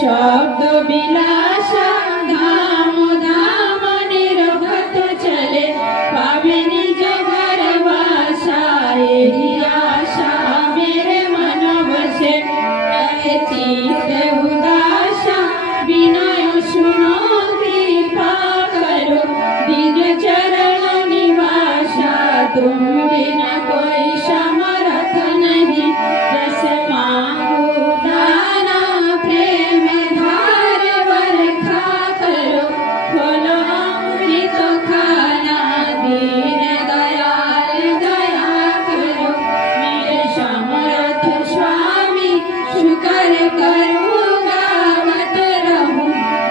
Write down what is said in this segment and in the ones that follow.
शब्द বিলাসা धाम धाम निरखत चले पावे निज घर वासा यही आशा मेरे मन बसे रहे चित्त उदासा विनय सुनो कृपा करो दिव्य चरण निवासा तुम बिना कोई समर्थ नहीं जैसे मांगो दाना प्रेम धार बरखा करो फलो अमृत खाना दीन दयाल दया करो मेरे समर्थ स्वामी शुकर करूँगा मत रहूँ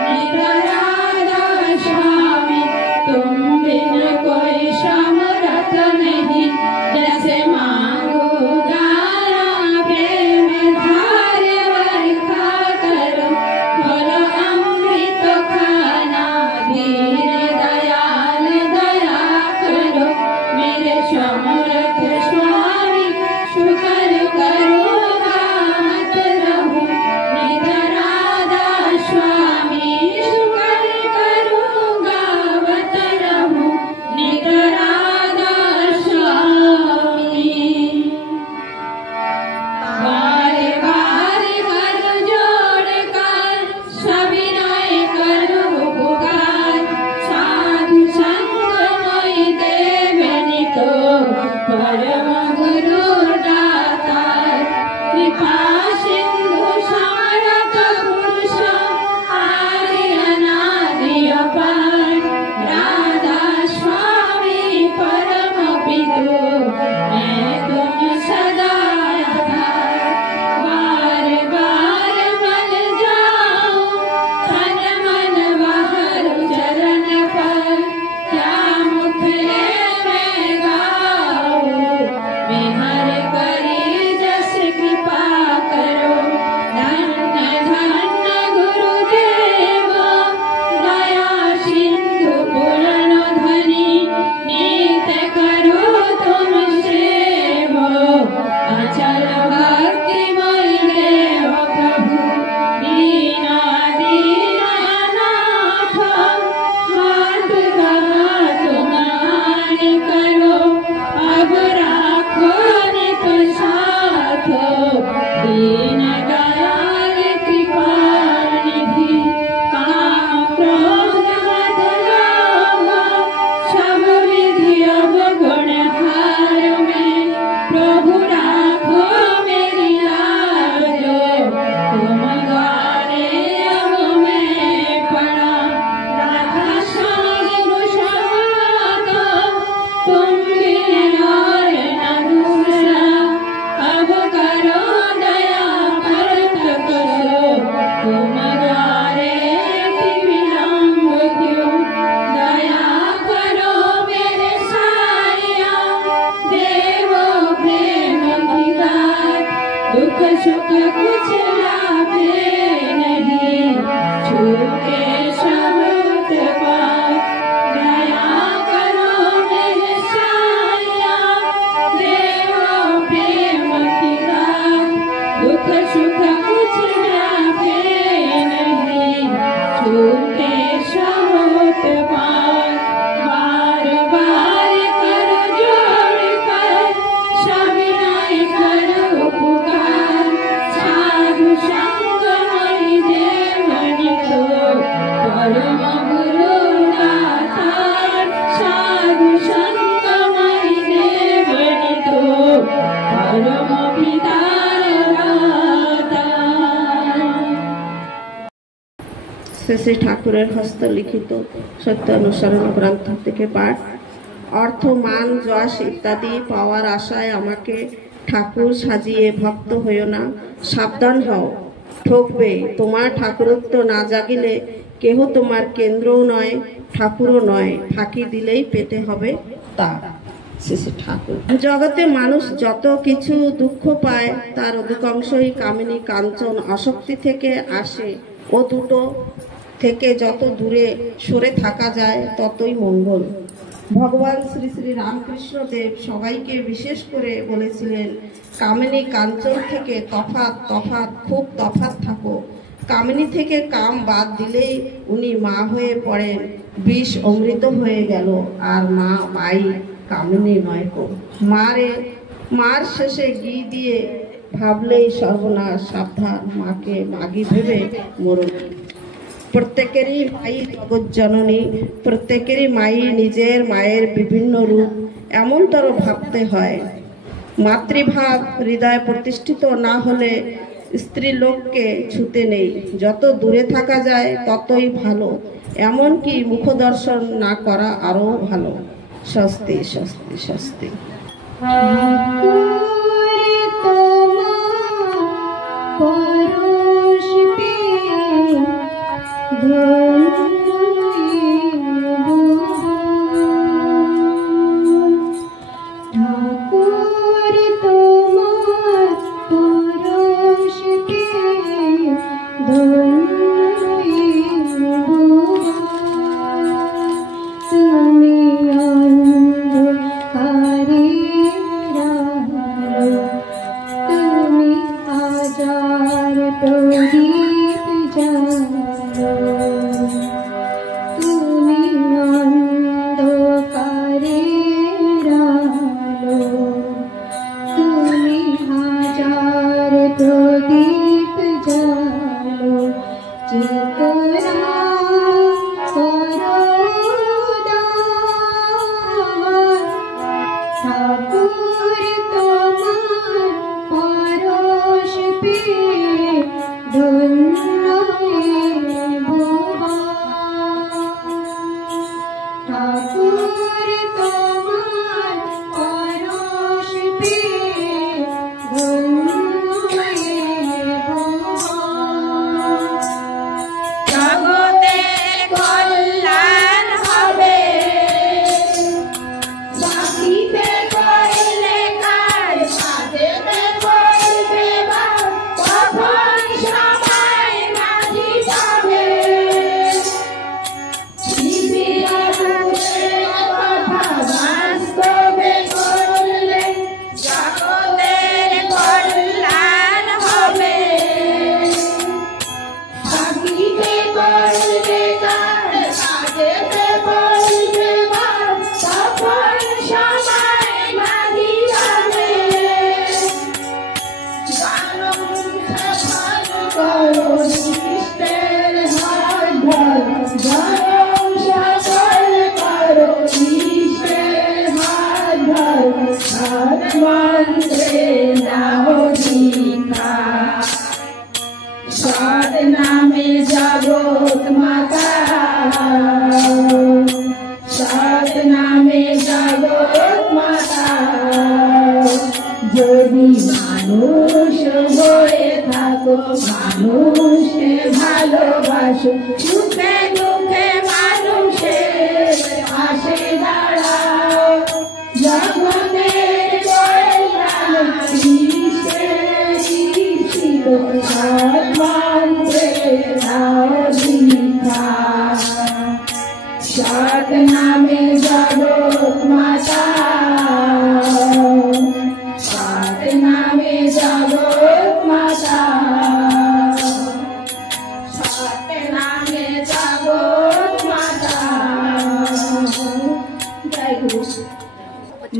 निराधा स्वामी तुम बिन कोई समर्थ नहीं जैसे मांगो दाना प्रेम धार बरखा करो फल अमृत खाना धीर दयाल दया करो मेरे समर्थ स्वामी शुकर करूँगा मत रहूँ निराधा स्वामी शुकर करूँगा मत रहूँ निराधा स्वामी बारे बारे कर जोड़ कर सविनय करो पुकार साधु संग मोहि देवनि को परम गुरु दातार कृपा सिंधु समर्थ पुरुष आदि अनादि अपार राधा स्वामी परम पितु मैं तुम सदा आधार बार बार मल जाऊं तन मन बाहर चरण पर क्या मुख ले मैं गाऊं विहर करी जस कृपा करो धन्य धन्य गुरुदेव दया सिंधु पूर्ण ध्वनि नीत करो तुम सेव अचल भक्ति मई देव प्रभु दीना दीनानाथ हाथ लगा तुम हानि करो अब राखो नित साथ दीन दयाल कृपा निधि काम क्रोध मद लोभ सब विधि अवगुण हार में प्रभु राखो मेरी लाज तुम द्वारे अब मैं पड़ा राधा स्वामी गुरु समात तुम बिन और न दूसरा अब करो दया परत करो तुम द्वारे अति विलम्ब क्यों दया करो मेरे साया देवो प्रेम की दात दुख सुख कुछ लाभे नहीं छूटे सब उत्पात दया करो मेरे साया देवो प्रेम की दात दुख सुख कुछ लाभे नहीं छूटे सब उत्पात बार बार कर जोड़ कर सविनय करो पुकार साधु संग मोहि देवनि को परम गुरु दातार साधु संग मोहि देवनि को परम पिता दातार শেষে ঠাকুরের হস্তলিখিত সত্য অনুসরণ গ্রন্থ থেকে পাঠ। অর্থ মান যশ ইত্যাদি পাওয়ার আশায় আমাকে ঠাকুর সাজিয়ে ভক্ত হইও না, সাবধান হও, ঠকবে। তোমার ঠাকুরত্ব না জাগিলে কেহ তোমার কেন্দ্রও নয়, ঠাকুরও নয়, ফাঁকি দিলেই পেতে হবে তা। শেষে ঠাকুর। জগতে মানুষ যত কিছু দুঃখ পায় তার অধিকাংশই কামিনী কাঞ্চন আসক্তি থেকে আসে, ও দুটো থেকে যত দূরে সরে থাকা যায় ততই মঙ্গল। ভগবান শ্রী শ্রী রামকৃষ্ণ দেব সবাইকে বিশেষ করে বলেছিলেন, কামিনী কাঞ্চন থেকে তফাৎ তফাৎ খুব তফাৎ থাকো। কামিনী থেকে কাম বাদ দিলেই উনি মা হয়ে পড়েন, বিষ অমৃত হয়ে গেল, আর মাই কামিনী নয় কো। মার শেষে ঘি দিয়ে ভাবলেই সর্বনাশ, সাবধান, মাকে মাগি ভেবে মরণ। প্রত্যেকেরই মাই জগৎ জননী, প্রত্যেকেরই মাই নিজের মায়ের বিভিন্ন রূপ, এমনতর ভাবতে হয়। মাতৃভাব হৃদয় প্রতিষ্ঠিত না হলে স্ত্রীলোককে ছুতে নেই, যত দূরে থাকা যায় ততই ভালো, এমনকি মুখদর্শন না করা আরও ভালো। স্বস্তি স্বস্তি স্বস্তি।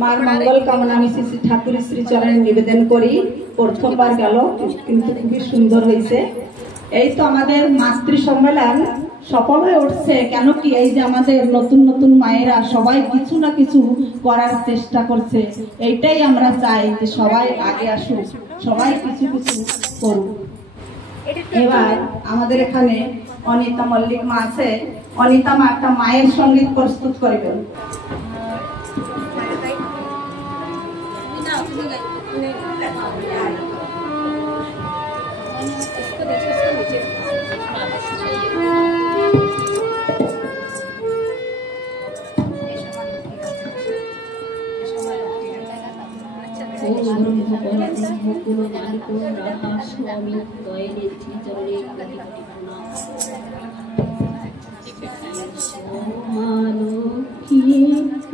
মার মঙ্গল কামনা আমি শ্রী ঠাকুর শ্রী চরণে নিবেদন করি। প্রথমবার গেল কিন্তু খুবই সুন্দর হয়েছে। এই তো আমাদের মাতৃ সম্মেলন সফল হয়ে উঠছে। কেন কি এই যে আমাদের নতুন নতুন মায়েরা সবাই কিছু না কিছু করার চেষ্টা করছে, এইটাই আমরা চাই যে সবাই আগে আসুক, সবাই কিছু কিছু করুক। এবার আমাদের এখানে অনিতা মল্লিক মা আছে, অনিতা মা একটা মায়ের সঙ্গীত প্রস্তুত করবেন।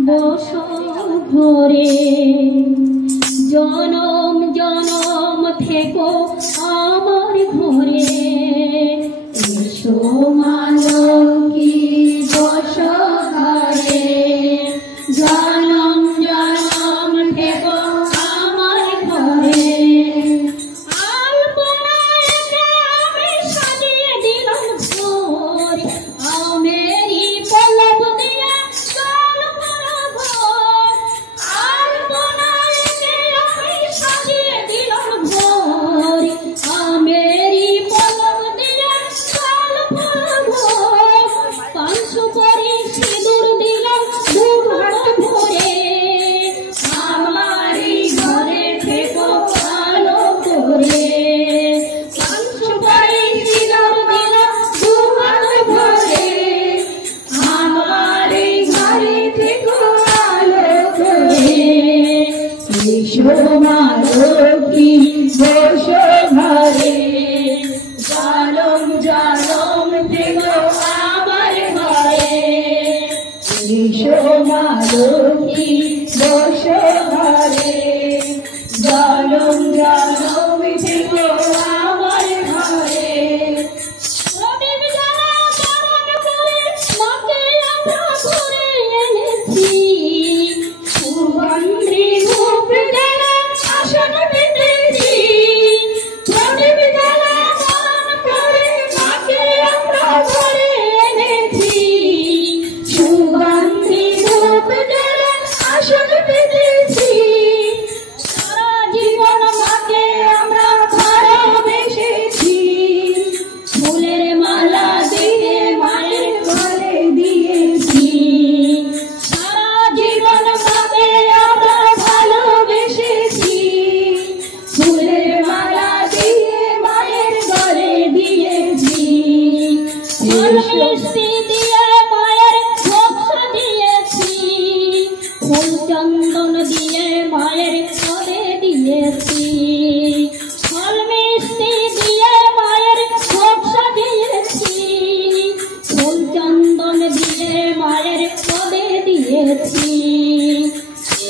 বস ঘরে জনম জনম থেকো আমার ঘরে, মালকী বসধারে জনম জনম থেকো আমার ঘরে আলপনায়কে আমি সাজিয়ে দিলাম ঘর আমেরি পল্লব দিয়ে জলপনা ঘর আলপনায়কে আমি সাজিয়ে দিলাম ঘর আমেরি পল্লব দিয়ে জলপনা ঘর পান সুপারি সিঁদুর দিলাম দুহাত ভরে আমারি ঘরে থেকো ভালো করে পান সুপারি সিঁদুর দিলাম দুহাত ভরে আমারি ঘরে থেকো ভালো করে এসো মা লক্ষ্মী বসো ঘরে জনম জনম থেকো আমার ঘরে এসো মা লক্ষ্মী বসো ঘরে জনম জনম থেকো আমার ঘরে প্রদীপ জ্বালা বরণ করে মাকে আমরা ঘরে এনেছি সুগন্ধি ধূপ জ্বালা আসন পেতেছি প্রদীপ জ্বালা বরণ করে মাকে আমরা ঘরে এনেছি সুগন্ধি ধূপ জ্বালা আসন পেতেছি সারা জীবন মাকে আমরা ভালোবেসেছি ফুলের মালা দিয়ে মায়ের ঘরে দিয়েছি সারা জীবন মাকে আমরা ভালোবেসেছি ফুলের মালা দিয়ে মায়ের ঘরে দিয়েছি ফল মিষ্টি দিয়ে মায়ের ভোগ দিয়েছি ফুল চন্দন দিয়ে মায়ের ঘরে দিয়েছি ফল মিষ্টি দিয়ে মায়ের ভোগ দিয়েছি ফুল চন্দন দিয়ে মায়ের ঘরে দিয়েছি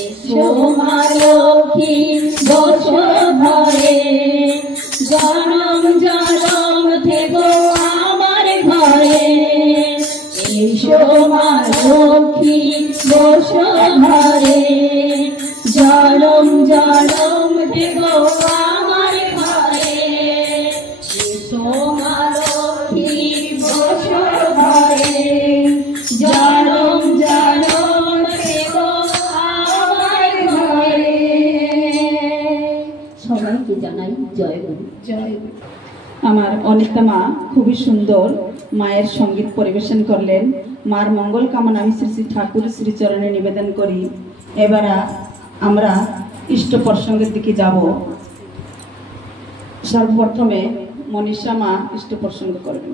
এসো মা লক্ষ্মী বসো ঘরে জনম জনম থেকো আমার ঘরে এসো মা লক্ষ্মী বসো ঘরে জনম জনম থেকো আমার ঘরে এসো মা লক্ষ্মী বসো ঘরে জনম জনম থেকো আমার ঘরে সবাইকে জানাই জয় গুরু জয় গুরু। আমার অনিতা মা খুবই সুন্দর মায়ের সঙ্গীত পরিবেশন করলেন। মার মঙ্গল কামনা আমি শ্রী শ্রী ঠাকুর শ্রীচরণে নিবেদন করি। এবার আমরা ইষ্ট প্রসঙ্গের দিকে যাব। সর্বপ্রথমে মনীষা মা ইষ্ট প্রসঙ্গ করবেন।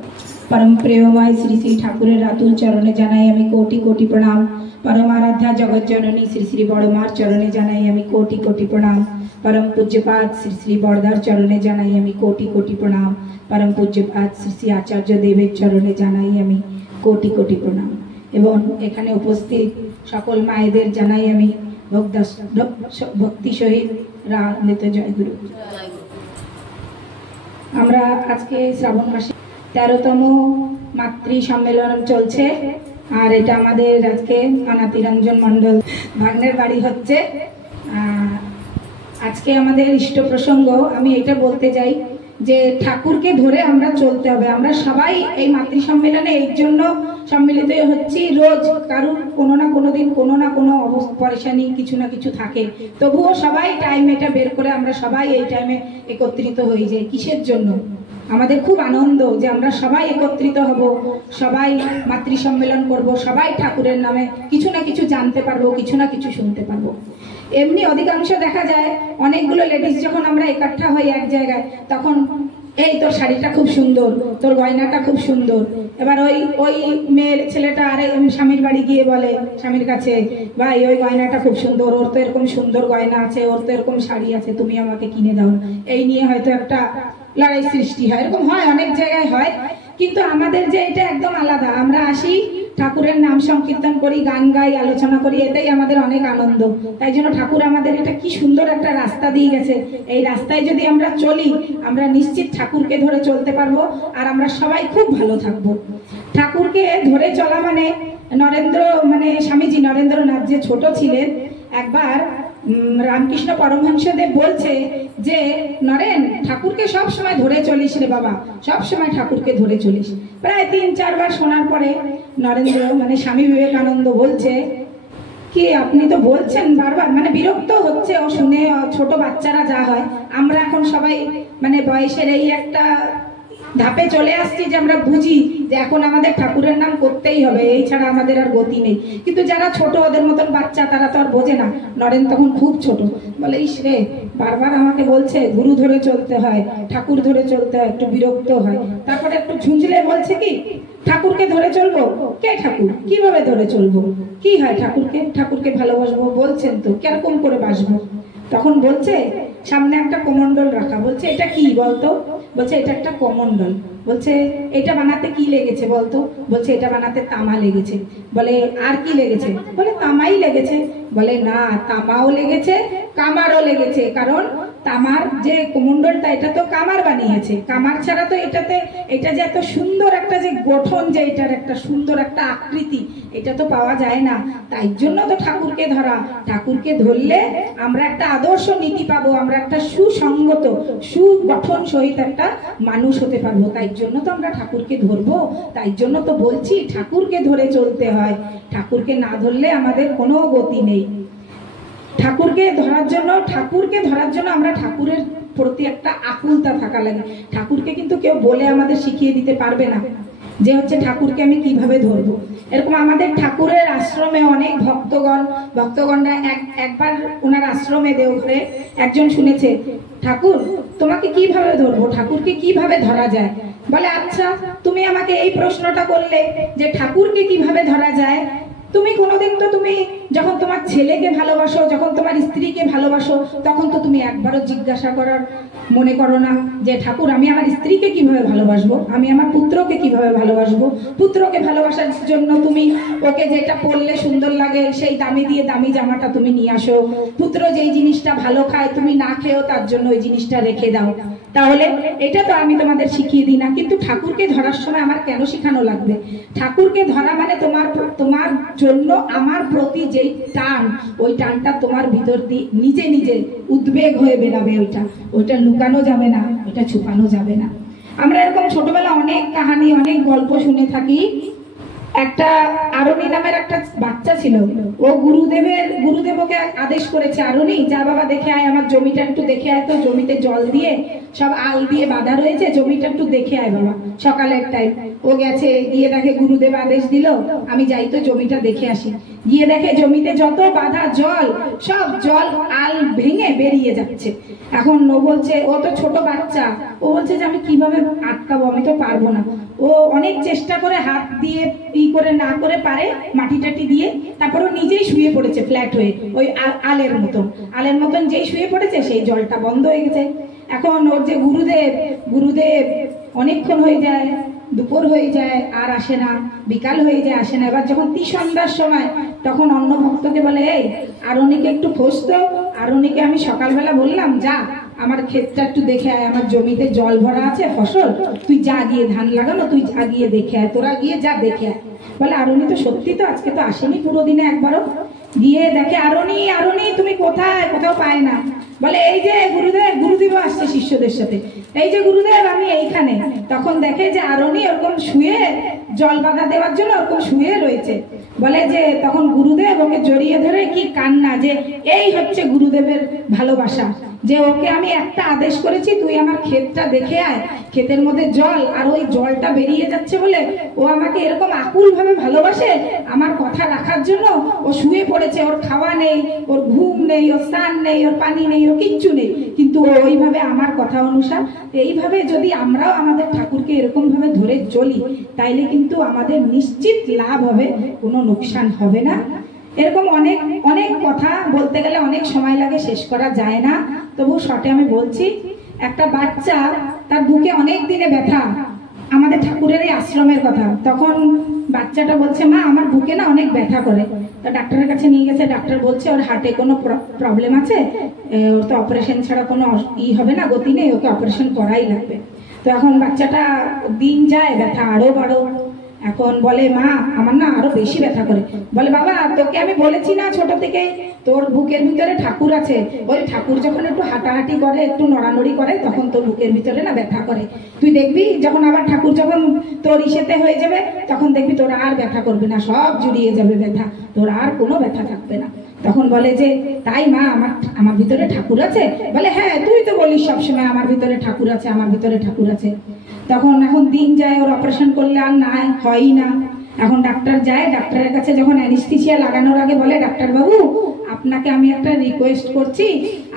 परम प्रेममय श्री श्री ठाकुर रातुल चरणे जानाई आमी कोटि कोटि प्रणाम। परमाराध्या जगत जननी श्री श्री बड़मार चरणे जानाई आमी कोटि कोटि प्रणाम। परम पूज्यपाद श्री श्री बड़दार चरणे जानाई आमी कोटि कोटि प्रणाम। परम पूज्यपाद श्री श्री आचार्य देवेर चरणे जानाई आमी कोटि कोटि प्रणाम। এবং এখানে উপস্থিত সকল মায়েদের জানাই আমি ভক্তি সহিত রামৃত জয় গুরু। আমরা আজকে শ্রাবণ মাসে 13তম মাতৃ সম্মেলন চলছে আর এটা আমাদের আজকে অনাতিরঞ্জন মণ্ডল ভাগ্নের বাড়ি হচ্ছে। আজকে আমাদের ইষ্ট প্রসঙ্গ আমি এটা বলতে চাই যে ঠাকুরকে ধরে আমরা চলতে হবে। আমরা সবাই এই মাতৃ সম্মেলনে এই জন্য সম্মিলিত হচ্ছি, রোজ কারুর কোনো না কোনো দিন কোনো না কোনো পরেশানি কিছু না কিছু থাকে, তবুও সবাই টাইম এটা বের করে আমরা সবাই এই টাইমে একত্রিত হয়ে যাই। কিসের জন্য? আমাদের খুব আনন্দ যে আমরা সবাই একত্রিত হব, সবাই মাতৃ সম্মেলন করব, সবাই ঠাকুরের নামে কিছু না কিছু জানতে পারবো, কিছু না কিছু শুনতে পারবো। এমনি অধিকাংশ দেখা যায় অনেকগুলো লেডিস যখন আমরা একাঠা হই এক জায়গায়, তখন এই তোর শাড়িটা খুব সুন্দর, তোর গয়নাটা খুব সুন্দর। এবার ওই মেয়ের ছেলেটা আরে স্বামীর বাড়ি গিয়ে বলে স্বামীর কাছে, ভাই ওই গয়নাটা খুব সুন্দর, ওর তো এরকম সুন্দর গয়না আছে, ওর তো এরকম শাড়ি আছে, তুমি আমাকে কিনে দাও। এই নিয়ে হয়তো একটা লড়াই সৃষ্টি হয়, এরকম হয়, অনেক জায়গায় হয়। কিন্তু আমাদের যে এটা একদম আলাদা। আমরা আসি, ঠাকুরের নাম সংকীর্তন করি, গান গাই, আলোচনা করি, এটাই আমাদের অনেক আনন্দ। তাই জন্য ঠাকুর আমাদের এটা কি সুন্দর একটা রাস্তা দিয়ে গেছে। এই রাস্তায় যদি আমরা চলি, আমরা নিশ্চিত ঠাকুরকে ধরে চলতে পারবো, আর আমরা সবাই খুব ভালো থাকবো। ঠাকুরকে ধরে চলা মানে স্বামীজি নরেন্দ্রনাথ যে ছোট ছিলেন, একবার রামকৃষ্ণ পরমহংসদেব বলছে যে নরেন, ঠাকুরকে সব সময় ধরে চলিস রে বাবা, সব সময় ঠাকুরকে ধরে চলিস। প্রায় 3-4 বার শোনার পরে নরেন্দ্র স্বামী বিবেকানন্দ বলছে কি আপনি তো বলছেন বারবার, বিরক্ত হচ্ছে ও শুনে। ছোট বাচ্চারা যা হয়, আমরা এখন সবাই বয়সের এই একটা ধাপে চলে আসছি যে আমরা বুঝি যে এখন আমাদের ঠাকুরের নাম করতেই হবে, এই ছাড়া আমাদের আর গতি নেই। কিন্তু যারা ছোট, ওদের মতন বাচ্চা, তারা তো আর বোঝে না। নরেন তখন খুব ছোট, বলে ইস রে, বারবার আমাকে বলছে গুরু ধরে চলতে হয়, ঠাকুর ধরে চলতে হয়, একটু বিরক্ত হয়। তারপরে একটু ঝুঁঝলে বলছে কি, ঠাকুরকে ধরে চলবো? কে ঠাকুর? কিভাবে ধরে চলবো? কি হয় ঠাকুরকে? ঠাকুরকে ভালোবাসবো বলছেন তো, কিরকম করে বাসবো? তখন বলছে সামনে একটা কমণ্ডল রাখা। বলছে এটা কি বলতো? বলছে এটা একটা কমণ্ডল। বলছে এটা বানাতে কি লেগেছে বলতো? বলছে এটা বানাতে তামা লেগেছে। বলে আর কি লেগেছে? বলে তামাই লেগেছে। বলে না, তামাও লেগেছে, কামারও লেগেছে। কারণ তামার যে কমণ্ডলটা, এটা তো কামার বানিয়েছে। কামার ছাড়া তো এটাতে, এটা যে এত সুন্দর একটা যে গঠন, যে এটার একটা সুন্দর একটা আকৃতি, এটা তো পাওয়া যায় না। তাই জন্য তো ঠাকুরকে ধরা। ঠাকুরকে ধরলে আমরা একটা আদর্শ নীতি পাবো, আমরা একটা সুসংগত, সুগঠন সহিত একটা মানুষ হতে পারবো। তাই জন্য তো আমরা ঠাকুরকে ধরবো। তাই জন্য তো বলছি ঠাকুরকে ধরে চলতে হয়। ঠাকুরকে না ধরলে আমাদের কোনো গতি নেই। ঠাকুরকে ধরার জন্য আমরা ঠাকুরের প্রতি একটা আকুলতা থাকা লাগে। ঠাকুরকে কিন্তু কেউ বলে আমাদের শিখিয়ে দিতে পারবে না যে ঠাকুরকে আমি কিভাবে ধরবো। এরকম আমাদের ঠাকুরের আশ্রমে অনেক ভক্তগণরা একবার ওনার আশ্রমে দেওঘরে একজন শুনেছে, ঠাকুর তোমাকে কিভাবে ধরবো, ঠাকুরকে কিভাবে ধরা যায়? বলে আচ্ছা, তুমি আমাকে এই প্রশ্নটা করলে যে ঠাকুরকে কিভাবে ধরা যায়, তুমি কোনোদিন তো তুমি যখন তোমার ছেলেকে ভালোবাসো, যখন তোমার স্ত্রীকে ভালোবাসো, তখন তো তুমি একবারও জিজ্ঞাসা করার মনে করো না যে ঠাকুর আমি আমার স্ত্রীকে কিভাবে ভালোবাসবো, আমি আমার পুত্রকে কিভাবে ভালোবাসবো। পুত্রকে ভালোবাসার জন্য তুমি ওকে যেটা পরলে সুন্দর লাগে সেই দামি দিয়ে দামি জামাটা তুমি নিয়ে আসো। পুত্র যেই জিনিসটা ভালো খায়, তুমি না খেয়েও তার জন্য ওই জিনিসটা রেখে দাও। তাহলে এটা তো আমি তোমাদের শিখিয়ে দিই না। কিন্তু ঠাকুরকে ধরার সময় আমার কেন শেখানো লাগবে? ঠাকুরকে ধরা মানে তোমার জন্য আমার প্রতি যেই টান, ওই টানটা তোমার ভিতর দিয়ে নিজে নিজে উদ্বেগ হয়ে বেরাবে। ওইটা লুকানো যাবে না, ওইটা ছুপানো যাবে না। আমরা এরকম ছোটবেলা অনেক কাহানি, অনেক গল্প শুনে থাকি। একটা আরণি নামের একটা বাচ্চা ছিল, ও গুরুদেবকে আদেশ করেছে, আরণি যা বাবা দেখে আয়, আমার জমিটা একটু দেখে আয় তো, জমিতে জল দিয়ে সব আল দিয়ে বাঁধা রয়েছে, জমিটা একটু দেখে আয় বাবা। সকালের টাইম ও গেছে, গিয়ে দেখে গুরুদেব আদেশ দিল আমি যাই তো জমিটা দেখে আসি। গিয়ে দেখে জমিতে যত বাঁধা জল, সব জল আল ভেঙে বেরিয়ে যাচ্ছে। এখন ও বলছে, ও তো ছোট বাচ্চা, ও বলছে যে আমি কিভাবে আটকাবো, আমি তো পারবো না। ও অনেক চেষ্টা করে হাত দিয়ে করে না করে পারে, মাটি টাটি দিয়ে, তারপর ও নিজেই শুয়ে পড়েছে ফ্ল্যাট হয়ে, ওই আলের মতন যেই শুয়ে পড়েছে, সেই জলটা বন্ধ হয়ে গেছে। এখন ওর যে গুরুদেব অনেকক্ষণ হয়ে যায়, দুপুর হয়ে যায় আর আসে না, বিকাল হয়ে যায় আসে না। এবার যখন সন্ধ্যার সময়, তখন অন্য ভক্তকে বলে, এই আরণিকে একটু খোঁজ তো, আরণিকে আমি সকালবেলা বললাম যা আমার ক্ষেতটা একটু দেখে আয়, আমার জমিতে জল ভরা আছে ফসল, তুই যা গিয়ে ধান লাগানো, তুই যা গিয়ে দেখে আয়, তোরা গিয়ে যা দেখে আয়। বলে আরণি তো সত্যি তো আজকে তো আসেনি পুরো দিনে একবারও। গিয়ে দেখে আরণি তুমি কোথায়, কোথাও পায় না। বলে এই যে গুরুদেব আসছে শিষ্যদের সাথে, এই যে গুরুদেব আমি এইখানে। তখন দেখে যে আরণি ওরকম শুয়ে, জল বাঁধা দেওয়ার জন্য ওরকম শুয়ে রয়েছে। বলে যে তখন গুরুদেব ওকে জড়িয়ে ধরে কি কান্না, যে এই হচ্ছে গুরুদেবের ভালোবাসা, যে ওকে আমি একটা আদেশ করেছি, তুই আমার ক্ষেতটা দেখে আয়, ক্ষেতের মধ্যে জল আর ওই জলটা বেরিয়ে যাচ্ছে বলে ও আমাকে এরকম আকুল ভাবে ভালোবাসে। আমার কথা রাখার জন্য ও শুয়ে পড়েছে, ওর খাওয়া নেই, ওর ঘুম নেই, ওর স্নান নেই, ওর পানি নেই, ওর কিচ্ছু নেই, কিন্তু ওইভাবে আমার কথা অনুসার। এইভাবে যদি আমরাও আমাদের ঠাকুরকে এরকম ভাবে ধরে চলি, তাইলে কিন্তু আমাদের নিশ্চিত লাভ হবে, কোনো লোকসান হবে না। এরকম অনেক অনেক কথা বলতে গেলে অনেক সময় লাগে, শেষ করা যায় না, তবু শর্টে আমি বলছি। একটা বাচ্চা, তার বুকে অনেক দিনে ব্যথা, আমাদের ঠাকুরের এই আশ্রমের কথা। তখন বাচ্চাটা বলছে, মা আমার বুকে না অনেক ব্যথা করে। তো ডাক্তারের কাছে নিয়ে গেছে, ডাক্তার বলছে ওর হার্টে কোনো প্রবলেম আছে, ওর তো অপারেশন ছাড়া কোনো হবে না, গতি নেই, ওকে অপারেশন করাই লাগবে। তো এখন বাচ্চাটা দিন যায়, ব্যথা আরো বাড়ো। এখন বলে, মা আমার না আরো বেশি ব্যথা করে। বলে, বাবা তোকে আমি বলেছি না ছোট থেকে তোর বুকের ভিতরে ঠাকুর আছে, ওই ঠাকুর যখন একটু হাঁটাহাঁটি করে, একটু নড়ানড়ি করে, তখন তোর বুকের ভিতরে না ব্যথা করে। তুই দেখবি যখন আবার ঠাকুর যখন তোর ইসেতে হয়ে যাবে, তখন দেখবি তোর আর ব্যথা করবে না, সব জুড়িয়ে যাবে ব্যথা, তোর আর কোনো ব্যথা থাকবে না। তখন বলে যে, তাই মা আমার ভিতরে ঠাকুর আছে? বলে, হ্যাঁ তুই তো বলিস সবসময় আমার ভিতরে ঠাকুর আছে, আমার ভিতরে ঠাকুর আছে। তখন এখন দিন যায়, ওর অপারেশন করলে আর না হয়ই না। এখন ডাক্তার যায়, ডাক্তারের কাছে যখন অ্যানেস্থেসিয়া লাগানোর আগে বলে, ডাক্তার বাবু আপনাকে আমি একটা রিকোয়েস্ট করছি,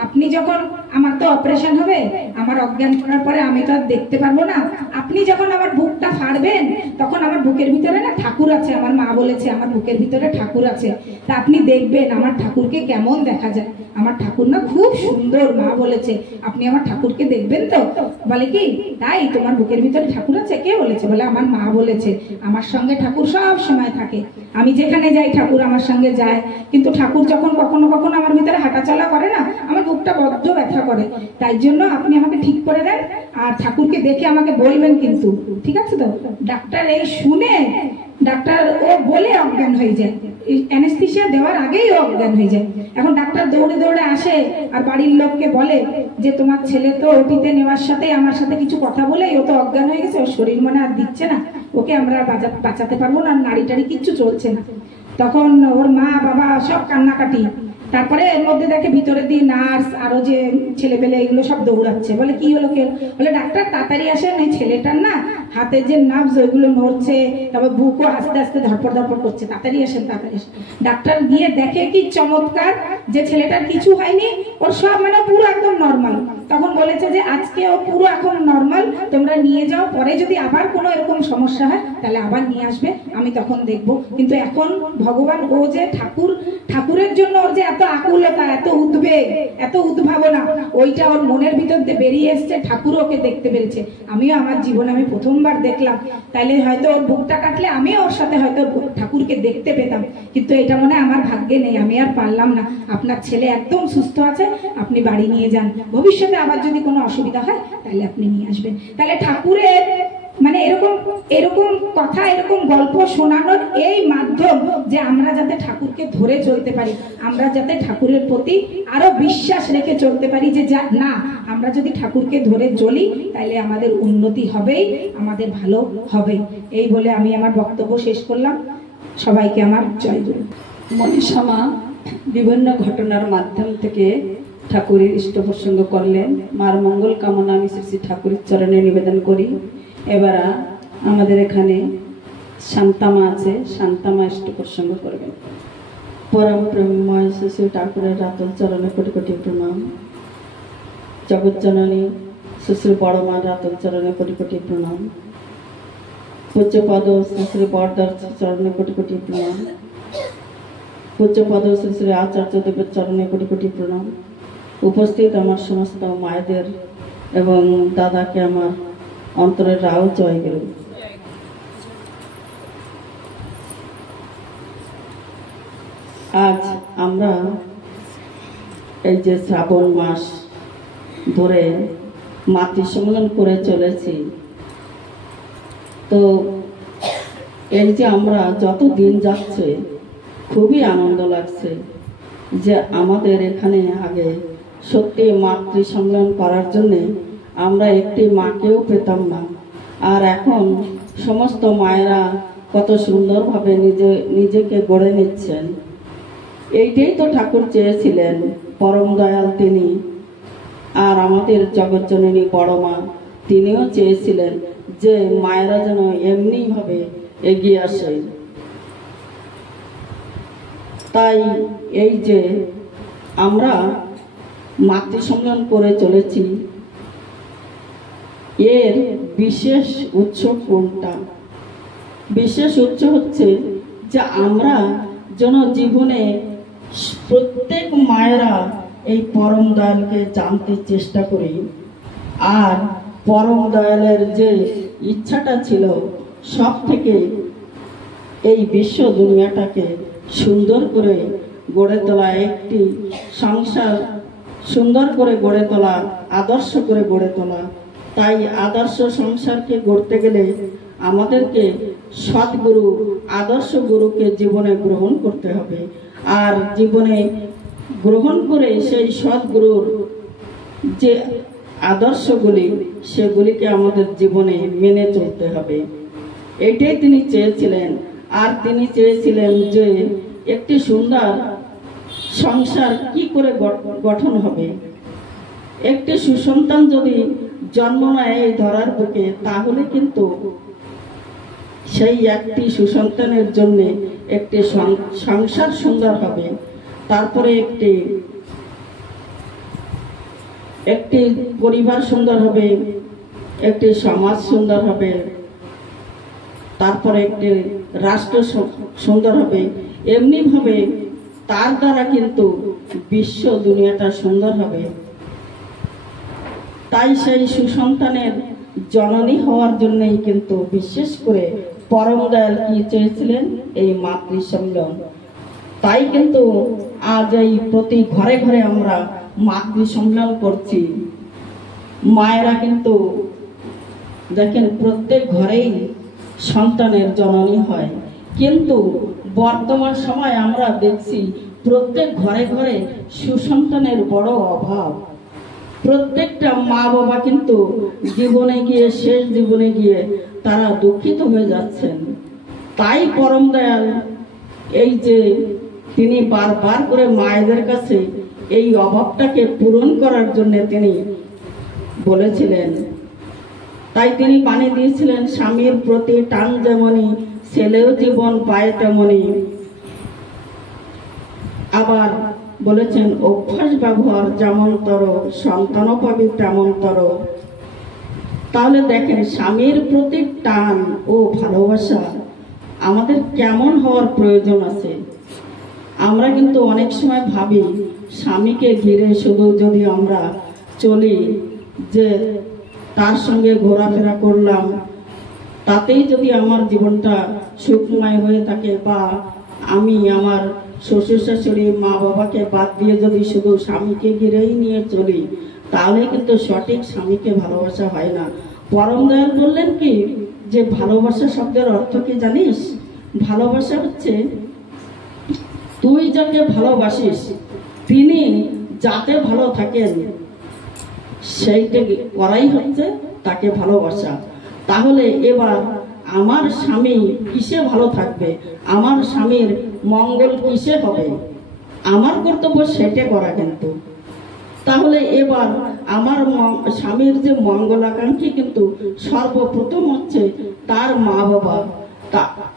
আপনি যখন, আমার তো অপারেশন হবে, আমার অজ্ঞান করার পরে আমি তো আর দেখতে পারবো না, আপনি যখন আমার বুকটা ফাড়বেন তখন আমার বুকের ভিতরে না ঠাকুর আছে, আমার মা বলেছে আমার বুকের ভিতরে ঠাকুর আছে, তা আপনি দেখবেন আমার ঠাকুরকে কেমন দেখা যায়। আমার ঠাকুর না খুব সুন্দর, মা বলেছে আপনি আমার ঠাকুরকে দেখবেন তো? বলে, কি তাই তোমার বুকের ভিতরে ঠাকুর আছে? কে বলেছে? বলে, আমার মা বলেছে, আমার সঙ্গে ঠাকুর সব সময় থাকে, আমি যেখানে যাই ঠাকুর আমার সঙ্গে যায়, কিন্তু ঠাকুর যখন কখনো কখনো আমার ভিতরে হাঁটাচলা করে না, আমার বুকটা বড্ড ব্যথা করে, তাই জন্য আপনি আমাকে ঠিক করে দেন, আর ঠাকুরকে দেখে আমাকে বলবেন কিন্তু, ঠিক আছে তো? ডাক্তার এই শুনে, ডাক্তার ও বলে অজ্ঞান হয়ে যায়, অ্যানেস্থেসিয়া দেওয়ার আগেই ও অজ্ঞান হয়ে যায়। এখন ডাক্তার দৌড়ে দৌড়ে আসে আর বাড়ির লোককে বলে যে, তোমার ছেলে তো ওটিতে নেওয়ার সাথে আমার সাথে কিছু কথা বলে ও তো অজ্ঞান হয়ে গেছে, ওর শরীর মনে আর দিচ্ছে না, ওকে আমরা বাঁচাতে পারবো না, নাড়ি টাড়ি কিচ্ছু চলছে না। তখন ওর মা বাবা সব কান্নাকাটি। তারপরে এর মধ্যে দেখে ভিতরে দিয়ে নার্স আরো যে ছেলে পেলে এগুলো সব দৌড়াচ্ছে। বলে, কি হলো? কে? বলে, ডাক্তার তাড়াতাড়ি আসেন, এই ছেলেটার না হাতের যে নার্ভস ওইগুলো নড়ছে, তারপর বুকও আস্তে আস্তে ধরপড় ধরপড় করছে, তাড়াতাড়ি আসেন, তাড়াতাড়ি আসেন। ডাক্তার গিয়ে দেখে কি চমৎকার, যে ছেলেটার কিছু হয়নি, ওর সব মানে পুরো একদম নর্মাল। তখন বলেছে যে আজকে ও পুরো এখন নর্মাল, তোমরা নিয়ে যাও, পরে যদি আবার কোনো এরকম সমস্যা হয় তাহলে আবার নিয়ে আসবে, আমি তখন দেখবো। কিন্তু এখন ভগবান, ও যে ঠাকুরের জন্য ওর যে এত আকুলতা, এত উদ্বেগ, এত উদ্ভাবনা, ওইটা ওর মনের ভিতর দিয়ে বেরিয়ে এসছে, ঠাকুর ওকে দেখতে পেরেছে। আমিও আমার জীবনে আমি প্রথমবার দেখলাম, তাইলে হয়তো ওর বুকটা কাটলে আমিও ওর সাথে হয়তো ঠাকুরকে দেখতে পেতাম, কিন্তু এটা মনে হয় আমার ভাগ্যে নেই, আমি আর পারলাম না। আপনার ছেলে একদম সুস্থ আছে, আপনি বাড়ি নিয়ে যান, ভবিষ্যতে আবার যদি কোনো অসুবিধা হয় তাহলে আপনি নিয়ে আসবেন। তাহলে ঠাকুরের মানে এরকম কথা, এরকম গল্প শোনানোর এই মাধ্যম, যে আমরা যাতে ঠাকুরকে ধরে চলতে পারি, আমরা যাতে ঠাকুরের প্রতি আরো বিশ্বাস রেখে চলতে পারি, যে না আমরা যদি ঠাকুরকে ধরে চলি তাহলে আমাদের উন্নতি হবেই, আমাদের ভালো হবে। এই বলে আমি আমার বক্তব্য শেষ করলাম। সবাইকে আমার জয়গুরু। মনীষা মা বিভিন্ন ঘটনার মাধ্যম থেকে ঠাকুরের ইষ্ট প্রসঙ্গ করলেন। মার মঙ্গল কামনা আমি শ্রী শ্রী ঠাকুরের চরণে নিবেদন করি। এবার আমাদের এখানে শান্তামা আছে, শান্তামা ইষ্ট প্রসঙ্গ করবেন। পরম প্রেমময় শ্রী ঠাকুরের রাতল চরণে কোটি কোটি প্রণাম। জগৎজননী শ্রী বড় মার রাতল চরণে কোটি কোটি প্রণাম। পূজ্যপদ শ্রী বরদার চরণে কোটি কোটি প্রণাম। পূজ্যপদ শ্রী আচার্য দেবের চরণে কোটি কোটি প্রণাম। উপস্থিত আমার সমস্ত মায়েদের এবং দাদাকে আমার অন্তরের রাও জয়গুরু। আজ আমরা এই যে শ্রাবণ মাস ধরে মাতৃ সম্মেলন করে চলেছি, তো এই যে আমরা যত দিন যাচ্ছে খুবই আনন্দ লাগছে যে আমাদের এখানে আগে সত্যি মাতৃ সম্মেলন করার জন্যে আমরা একটি মাকেও পেতাম না, আর এখন সমস্ত মায়েরা কত সুন্দরভাবে নিজেকে গড়ে নিচ্ছেন। এইটাই তো ঠাকুর চেয়েছিলেন, পরম দয়াল তিনি, আর আমাদের জগৎজননী বড় মা তিনিও চেয়েছিলেন যে মায়েরা যেন এমনিভাবে এগিয়ে আসে। তাই এই যে আমরা মাতৃ সম্মেলন করে চলেছি, এর বিশেষ উৎসব কোনটা? বিশেষ উৎসব হচ্ছে যে আমরা যেন জীবনে প্রত্যেক মায়েরা এই পরম দয়ালকে জানতে চেষ্টা করি, আর পরম দয়ালের যে ইচ্ছাটা ছিল সব থেকে এই বিশ্ব দুনিয়াটাকে সুন্দর করে গড়ে তোলা, একটি সংসার সুন্দর করে গড়ে তোলা, আদর্শ করে গড়ে তোলা। তাই আদর্শ সংসারকে গড়তে গেলে আমাদেরকে সৎগুরু, আদর্শ গুরুকে জীবনে গ্রহণ করতে হবে। আর জীবনে গ্রহণ করে সেই সৎগুরুর যে আদর্শগুলি, সেগুলিকে আমাদের জীবনে মেনে চলতে হবে। এটাই তিনি চেয়েছিলেন। আর তিনি চেয়েছিলেন যে একটি সুন্দর সংসার কি করে গঠন হবে। একটি সুসন্তান যদি জন্ম নেয় এই ধরার বুকে, তাহলে কিন্তু সেই একটি সুসন্তানের জন্য একটি সংসার সুন্দর হবে, তারপরে একটি পরিবার সুন্দর হবে, একটি সমাজ সুন্দর হবে, তারপরে একটি রাষ্ট্র সুন্দর হবে। এমনি ভাবে তার দ্বারা কিন্তু বিশ্ব দুনিয়াটা সুন্দর হবে। তাই সেই সুসন্তানের জননী হওয়ার জন্যই কিন্তু বিশেষ করে পরম দয়াল কি চেয়েছিলেন, এই মাতৃ সম্মেলন। তাই কিন্তু আজ এই প্রতি ঘরে ঘরে আমরা মাতৃ সম্মেলন করছি। মায়েরা কিন্তু দেখেন প্রত্যেক ঘরেই সন্তানের জননী হয়, কিন্তু বর্তমান সময় আমরা দেখছি প্রত্যেক ঘরে ঘরে সুসন্তানের বড় অভাব। প্রত্যেকটা মা বাবা কিন্তু জীবনে গিয়ে, শেষ জীবনে গিয়ে তারা দুঃখিত হয়ে যাচ্ছেন। তাই পরম দয়াল এই যে তিনি বারবার করে মায়েদের কাছে এই অভাবটাকে পূরণ করার জন্য তিনি বলেছিলেন। তাই তিনি বাণী দিয়েছিলেন, স্বামীর প্রতি টান যেমনি ছেলেও জীবন পায় তেমনি। আবার বলেছেন, অভ্যাস ব্যবহার যেমনতর সন্তানও পাবি তেমনতর। তাহলে দেখেন স্বামীর প্রতি টান ও ভালোবাসা আমাদের কেমন হওয়ার প্রয়োজন আছে। আমরা কিন্তু অনেক সময় ভাবি স্বামীকে ঘিরে শুধু যদি আমরা চলি, যে তার সঙ্গে ঘোরাফেরা করলাম, তাতেই যদি আমার জীবনটা সুখময় হয়ে থাকে, বা আমি আমার শ্বশুর শাশুড়ি, মা বাবাকে বাদ দিয়ে যদি শুধু স্বামীকে ঘিরেই নিয়ে চলি, তাহলে কিন্তু সঠিক স্বামীকে ভালোবাসা হয় না। পরম দয়াল বললেন কি, যে ভালোবাসা শব্দের অর্থ কি জানিস? ভালোবাসা হচ্ছে তুই যাকে ভালোবাসিস তিনি যাতে ভালো থাকেন, সেইটা করাই হচ্ছে তাকে ভালোবাসা। তাহলে এবার আমার স্বামী কিসে ভালো থাকবে, আমার স্বামীর মঙ্গল কিসে হবে, আমার কর্তব্য সেটা করা। কিন্তু তাহলে এবার আমার স্বামীর যে মঙ্গলাকাঙ্ক্ষী কিন্তু সর্বপ্রথম হচ্ছে তার মা বাবা।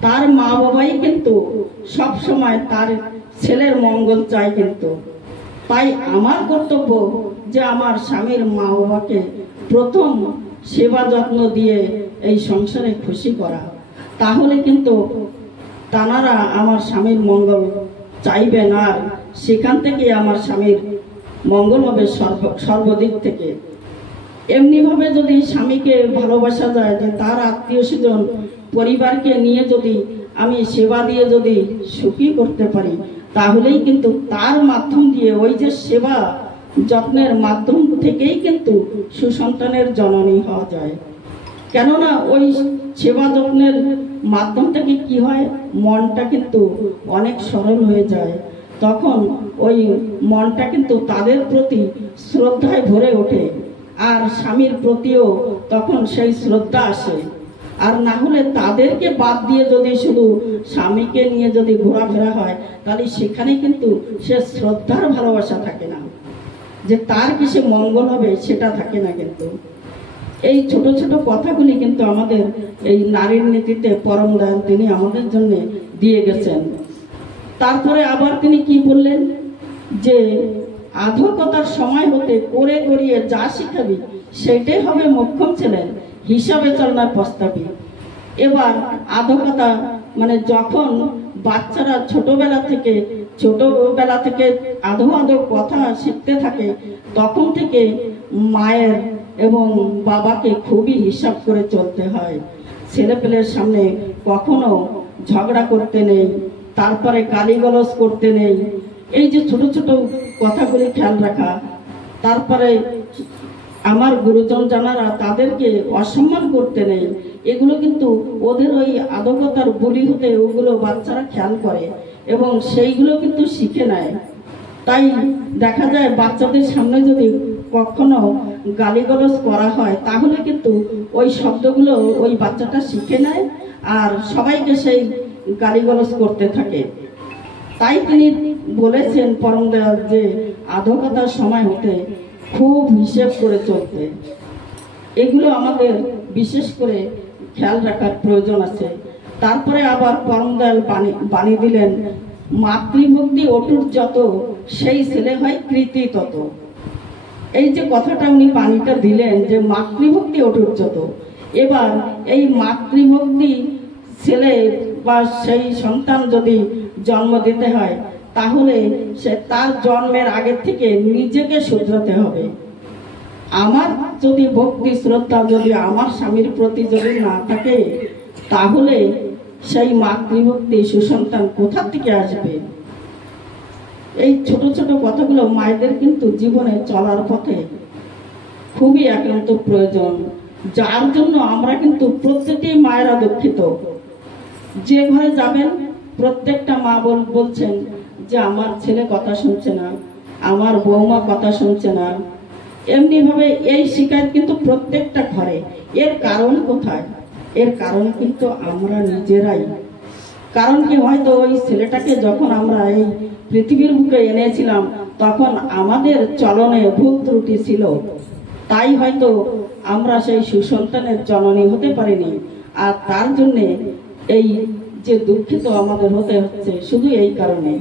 তার মা বাবাই কিন্তু সব সময় তার ছেলের মঙ্গল চায়। কিন্তু তাই আমার কর্তব্য যে আমার স্বামীর মা বাবাকে প্রথম সেবা যত্ন দিয়ে এই সংসারে খুশি করা। তাহলে কিন্তু তানারা আমার স্বামীর মঙ্গল চাইবেন, আর সেখান থেকে আমার স্বামীর মঙ্গল হবে সর্বদিক থেকে। এমনিভাবে যদি স্বামীকে ভালোবাসা যায়, যে তার আত্মীয় স্বজন পরিবারকে নিয়ে যদি আমি সেবা দিয়ে যদি সুখী করতে পারি, তাহলেই কিন্তু তার মাধ্যম দিয়ে, ওই যে সেবা যত্নের মাধ্যম থেকেই কিন্তু সুসন্তানের জননী হওয়া যায়। কেননা ওই সেবা যত্নের মাধ্যম থেকে কি হয়, মনটা কিন্তু অনেক সরল হয়ে যায়। তখন ওই মনটা কিন্তু তাদের প্রতি শ্রদ্ধায় ভরে ওঠে, আর স্বামীর প্রতিও তখন সেই শ্রদ্ধা আসে। আর না হলে তাদেরকে বাদ দিয়ে যদি শুধু স্বামীকে নিয়ে যদি ঘোরাফেরা হয়, তাহলে সেখানে কিন্তু সে শ্রদ্ধার ভালোবাসা থাকে না, যে তার কিসে মঙ্গল হবে সেটা থাকে না। কিন্তু এই ছোট ছোট কথাগুলি কিন্তু আমাদের এই নারীর নীতিতে পরম দয়াল তিনি আমাদের জন্য দিয়ে গেছেন। তারপরে আবার তিনি কি বললেন, যে আধকতার সময় হতে করে করিয়ে যা শিখাবি সেটাই হবে মোক্ষম ছেলের, হিসাবে চলনার প্রস্তাবী। এবার আধকতা মানে যখন বাচ্চারা ছোটবেলা থেকে আধো আধো কথা শিখতে থাকে, তখন থেকে মায়ের এবং বাবাকে খুবই হিসাব করে চলতে হয়। ছেলেপেলের সামনে কখনো ঝগড়া করতে নেই, তারপরে গালিগালাজ করতে নেই, এই যে ছোট ছোট কথাগুলি খেয়াল রাখা। তারপরে আমার গুরুজন জানারা তাদেরকে অসম্মান করতে নেই, এগুলো কিন্তু ওদের ওই আদকতার বলি হতে ওগুলো বাচ্চারা খেয়াল করে এবং সেইগুলো কিন্তু শিখে নেয়। তাই দেখা যায় বাচ্চাদের সামনে যদি কখনো গালিগালাজ করা হয় তাহলে কিন্তু ওই শব্দগুলো ওই বাচ্চাটা শিখে নেয় আর সবাইকে সেই গালিগালাজ করতে থাকে। তাই তিনি বলেছেন পরম দয়াল যে আধকতার সময় হতে খুব হিসেব করে চলতে। এগুলো আমাদের বিশেষ করে খেয়াল রাখার প্রয়োজন আছে। তারপরে আবার পরম দয়াল বাণী দিলেন, মাতৃভক্তি অটুট যত সেই ছেলে হয় কৃতি তত। এই যে কথাটা উনি বাণীটা দিলেন যে মাতৃভক্তি অটুট যত, এবার এই মাতৃভক্তি ছেলে বা সেই সন্তান যদি জন্ম দিতে হয় তাহলে সে তার জন্মের আগে থেকে নিজেকে শুধরাতে হবে। আমার যদি ভক্তি শ্রদ্ধা যদি আমার স্বামীর প্রতি যদি না থাকে তাহলে সেই মাতৃভক্তি সুসন্তান কোথা থেকে আসবে? এই ছোট ছোট কথাগুলো মায়েদের কিন্তু জীবনে চলার পথে খুবই একান্ত প্রয়োজন, যার জন্য আমরা কিন্তু প্রত্যেকটি মায়েরা দুঃখিত। যে ঘরে যাবেন প্রত্যেকটা মা বলছেন যে আমার ছেলে কথা শুনছে না, আমার বৌমা কথা শুনছে না, এমনি ভাবে এই শিকায়ত কিন্তু প্রত্যেকটা ঘরে। এর কারণ কোথায়? এর কারণ কিন্তু আমরা নিজেরাই। কারণ কি, হয়তো ওই ছেলেটাকে যখন আমরা এই পৃথিবীর বুকে এনেছিলাম তখন আমাদের চলনে ভুল ত্রুটি ছিল, তাই হয়তো আমরা সেই সুসন্তানের জননী হতে পারিনি। আর তার জন্যে এই যে দুঃখিত আমাদের হতে হচ্ছে শুধু এই কারণে।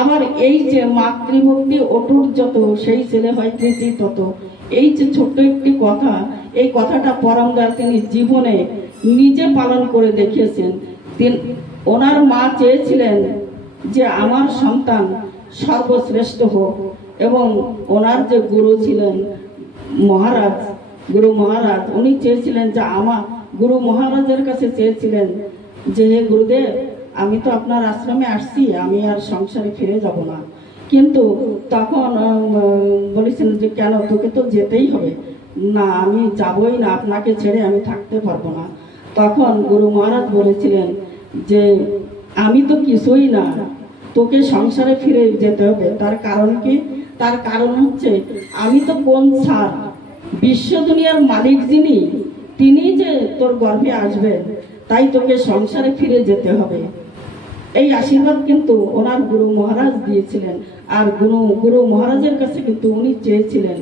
আমার এই যে মাতৃভক্তি অটুট যত সেই ছেলে হয় কৃতি তত, এই যে ছোট্ট একটি কথা, এই কথাটা পরম দয়াল তিনি জীবনে নিজে পালন করে দেখিয়েছেন। ওনার মা চেয়েছিলেন যে আমার সন্তান সর্বশ্রেষ্ঠ হোক এবং ওনার যে গুরু ছিলেন মহারাজ, গুরু মহারাজ, উনি চেয়েছিলেন যে আমার গুরু মহারাজের কাছে চেয়েছিলেন যে হে গুরুদেব, আমি তো আপনার আশ্রমে আসছি, আমি আর সংসারে ফিরে যাব না। কিন্তু তখন বলেছিলেন যে কেন, তোকে তো যেতেই হবে। না, আমি যাবই না, আপনাকে ছেড়ে আমি থাকতে পারবো না। তখন গুরু মহারাজ বলেছিলেন যে আমি তো কিছুই না, তোকে সংসারে ফিরে যেতে হবে। তার কারণ কি? তার কারণ হচ্ছে আমি তো কোন ছাড়, বিশ্ব দুনিয়ার মালিক যিনি, তিনি যে তোর গর্ভে আসবেন, তাই তোকে সংসারে ফিরে যেতে হবে। এই আশীর্বাদ কিন্তু ওনার গুরু মহারাজ দিয়েছিলেন। আর গুরু মহারাজের কাছে কিন্তু উনি চেয়েছিলেন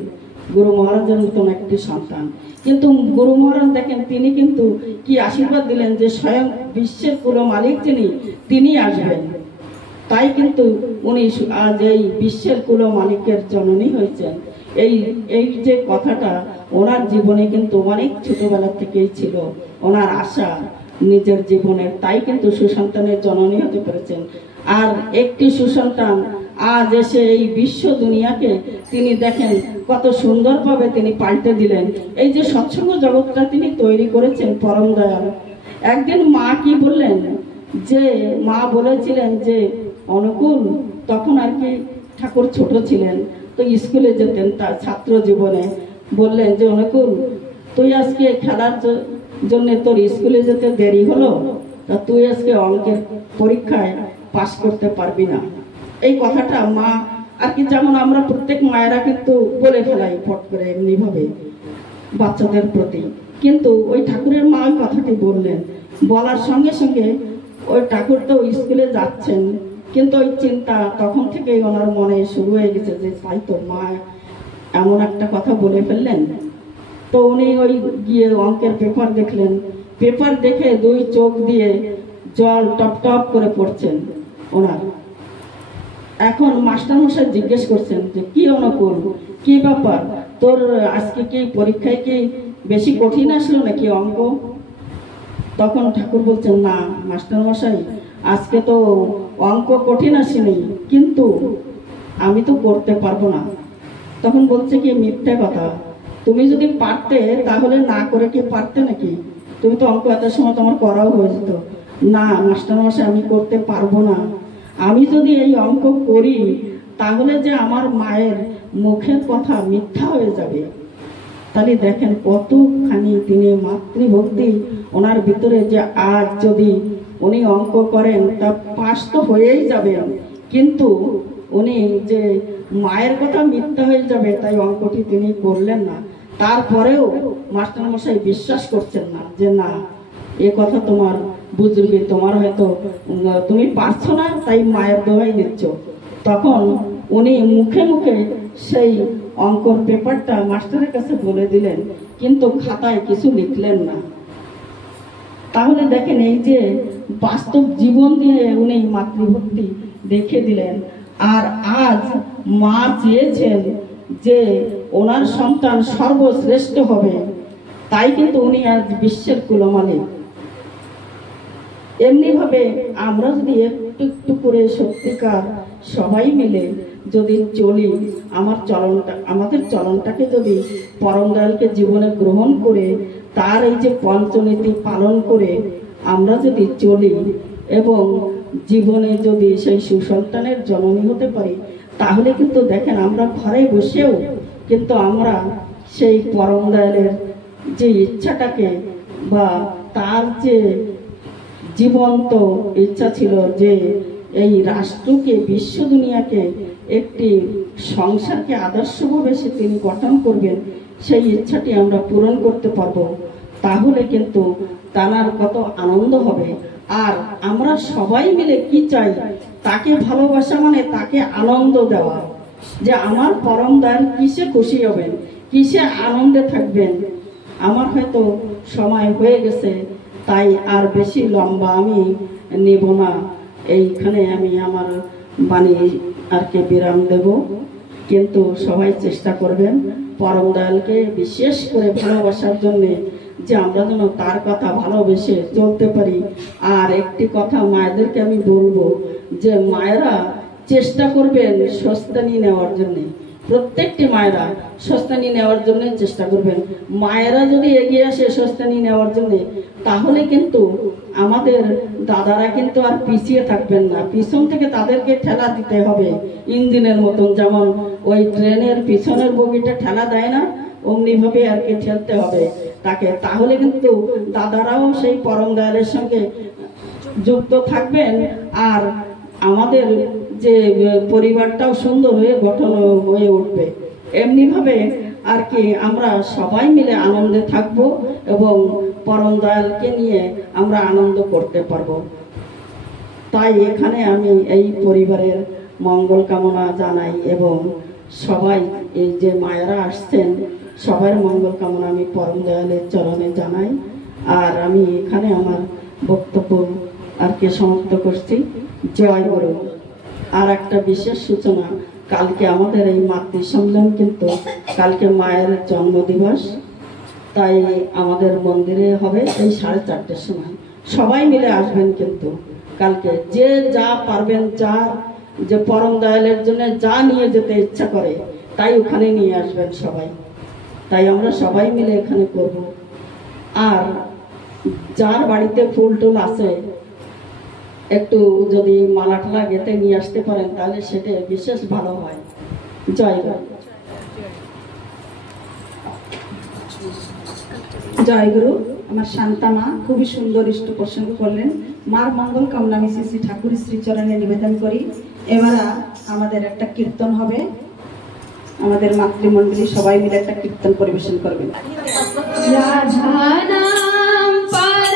গুরু মহারাজের মতন একটি সন্তান। কিন্তু গুরু মহারাজ দেখেন তিনি কিন্তু কি আশীর্বাদ দিলেন যে স্বয়ং বিশ্বের কুল মালিক যিনি, তিনি আসবেন। তাই কিন্তু উনি আজ এই বিশ্বের কুল মালিকের জননী হয়েছেন। এই যে কথাটা ওনার জীবনে কিন্তু অনেক ছোটবেলা থেকেই ছিল ওনার আশা নিজের জীবনের, তাই কিন্তু সুসন্তানের জননী হতে পেরেছেন। আর একটি সুসন্তান আজ এসে এই বিশ্ব দুনিয়াকে তিনি দেখেন কত সুন্দরভাবে তিনি পাল্টে দিলেন। এই যে সৎসঙ্গ জগৎটা তিনি তৈরি করেছেন পরম দয়াল। একদিন মা কি বললেন, যে মা বলেছিলেন যে অনুকূল, তখন আর কি ঠাকুর ছোট ছিলেন, তো স্কুলে যেতেন তার ছাত্র জীবনে, বললেন যে অনুকূল, তুই আজকে খেলার জন্য তোর স্কুলে যেতে দেরি হলো, তা তুই আজকে অঙ্কের পরীক্ষায় পাস করতে পারবি না। এই কথাটা মা আর কি, যেমন আমরা প্রত্যেক মায়েরা কিন্তু বলে ফেলাই ফট করে এমনি ভাবে বাচ্চাদের প্রতি, কিন্তু ওই ঠাকুরের মা ওই কথাটি বললেন। বলার সঙ্গে সঙ্গে ওই ঠাকুর তো স্কুলে যাচ্ছেন, কিন্তু ওই চিন্তা তখন থেকেই ওনার মনে শুরু হয়ে গেছে যে তাই তো মা এমন একটা কথা বলে ফেললেন। তো উনি ওই গিয়ে অঙ্কের পেপার দেখলেন, পেপার দেখে দুই চোখ দিয়ে জল টপ টপ করে পড়ছেন ওনার। এখন মাস্টারমশাই জিজ্ঞেস করছেন যে কি অনুকূল, কি ব্যাপার, তোর আজকে কি পরীক্ষায় কি বেশি কঠিন আসলো নাকি অঙ্ক? তখন ঠাকুর বলছেন, না মাস্টারমশাই, আজকে তো অঙ্ক কঠিন আসেনি, কিন্তু আমি তো করতে পারবো না। তখন বলছে কি মিথ্যে কথা, তুমি যদি পারতে তাহলে না করে কি পারতে নাকি? তুমি তো অঙ্ক এত সময় তোমার করাও হয়ে যেত। না মাস্টারমশাই আমি করতে পারবো না, আমি যদি এই অঙ্ক করি তাহলে যে আমার মায়ের মুখের কথা মিথ্যা হয়ে যাবে। তাহলে দেখেন কতখানি তিনি মাতৃভক্তি ওনার ভিতরে, যে আজ যদি উনি অঙ্ক করেন তা পাস তো হয়েই যাবেন, কিন্তু উনি যে মায়ের কথা মিথ্যা হয়ে যাবে তাই অঙ্কটি তিনি করলেন না। তারপরেও মাস্টারমশাই বিশ্বাস করছেন না যে না এ কথা তোমার বুঝবে, তোমার হয়তো তুমি পারছো না তাই মায়ের দোহাই নিচ্ছ। তখন উনি মুখে মুখে সেই অঙ্কর পেপারটা মাস্টারের কাছে বলে দিলেন, কিন্তু খাতায় কিছু লিখলেন না। তাহলে দেখেন এই যে বাস্তব জীবন দিয়ে উনি মাতৃভক্তি দেখে দিলেন। আর আজ মা চেয়েছেন যে ওনার সন্তান সর্বশ্রেষ্ঠ হবে, তাই কিন্তু উনি আজ বিশ্বের কুলমালিক। এমনি ভাবে আমরা যদি একটু একটু করে সত্যিকার সবাই মিলে যদি চলি, আমাদের চলনটাকে যদি পরম দয়ালকে জীবনে গ্রহণ করে তার এই যে পঞ্চনীতি পালন করে আমরা যদি চলি এবং জীবনে যদি সেই সুসন্তানের জননী হতে পারি, তাহলে কিন্তু দেখেন আমরা ঘরে বসেও কিন্তু আমরা সেই পরম দয়ালের যে ইচ্ছাটাকে বা তার যে জীবন্ত ইচ্ছা ছিল যে এই রাষ্ট্রকে বিশ্ব দুনিয়াকে একটি সংসারকে আদর্শভাবে সে তিনি গঠন করবেন, সেই ইচ্ছাটি আমরা পূরণ করতে পারবো। তাহলে কিন্তু তার কত আনন্দ হবে। আর আমরা সবাই মিলে কি চাই, তাকে ভালোবাসা মানে তাকে আনন্দ দেওয়া, যে আমার পরম দয়াল কিসে খুশি হবেন, কিসে আনন্দে থাকবেন। আমার হয়তো সময় হয়ে গেছে, তাই আর বেশি লম্বা আমি নেব না, এইখানে আমি আমার বাণী আর কে বিরাম দেব। কিন্তু সবাই চেষ্টা করবেন পরম দয়ালকে বিশেষ করে ভালোবাসার জন্যে, যে আমরা যেন তার কথা ভালোবেসে চলতে পারি। আর একটি কথা মায়েদেরকে আমি বলবো, যে মায়েরা চেষ্টা করবেন স্বস্তানি নেওয়ার জন্যে, প্রত্যেকটি মায়েরা স্বস্তানি নেওয়ার জন্য চেষ্টা করবেন। মায়েরা যদি এগিয়ে আসে স্বস্তানি নেওয়ার জন্য, তাহলে কিন্তু আমাদের দাদারা কিন্তু আর পিছিয়ে থাকবেন না, পিছন থেকে তাদেরকে ঠেলা দিতে হবে ইঞ্জিনের মতন, যেমন ওই ট্রেনের পিছনের বগিটা ঠেলা দেয় না, অমনি ভাবে আর কি ঠেলতে হবে তাকে। তাহলে কিন্তু দাদারাও সেই পরম দয়ালের সঙ্গে যুক্ত থাকবেন, আর আমাদের যে পরিবারটাও সুন্দর হয়ে গঠন হয়ে উঠবে। এমনি ভাবে আর কি আমরা সবাই মিলে আনন্দে থাকবো এবং পরম দয়ালকে নিয়ে আমরা আনন্দ করতে পারবো। তাই এখানে আমি এই পরিবারের মঙ্গল কামনা জানাই এবং সবাই এই যে মায়েরা আসছেন সবার মঙ্গল কামনা আমি পরম দয়ালের চরণে জানাই। আর আমি এখানে আমার বক্তব্য আর কি সমাপ্ত করছি। জয় গুরু। আর একটা বিশেষ সূচনা, কালকে আমাদের এই মাতৃ সম্মেলন, কিন্তু কালকে মায়ের জন্মদিবস, তাই আমাদের মন্দিরে হবে এই 4:30টার সময়। সবাই মিলে আসবেন কিন্তু কালকে, যে যা পারবেন, যা যে পরম দয়ালের জন্য যা নিয়ে যেতে ইচ্ছা করে তাই ওখানে নিয়ে আসবেন সবাই। তাই আমরা সবাই মিলে এখানে করব। আর যার বাড়িতে ফুল টুল আছে একটু যদি মালা টালা গেঁথে নিয়ে আসতে পারেন তাহলে সেটা বিশেষ ভালো হয়। জয় গুরু। জয় গুরু। আমার শান্তা মা খুবই সুন্দর ইষ্ট প্রসঙ্গ করলেন। মার মঙ্গল কামনা আমি শ্রী শ্রী ঠাকুর শ্রীচরণে নিবেদন করি। এবার আমাদের একটা কীর্তন হবে, আমাদের মাতৃমণ্ডলী সবাই মিলে একটা কীর্তন পরিবেশন করবেন। Para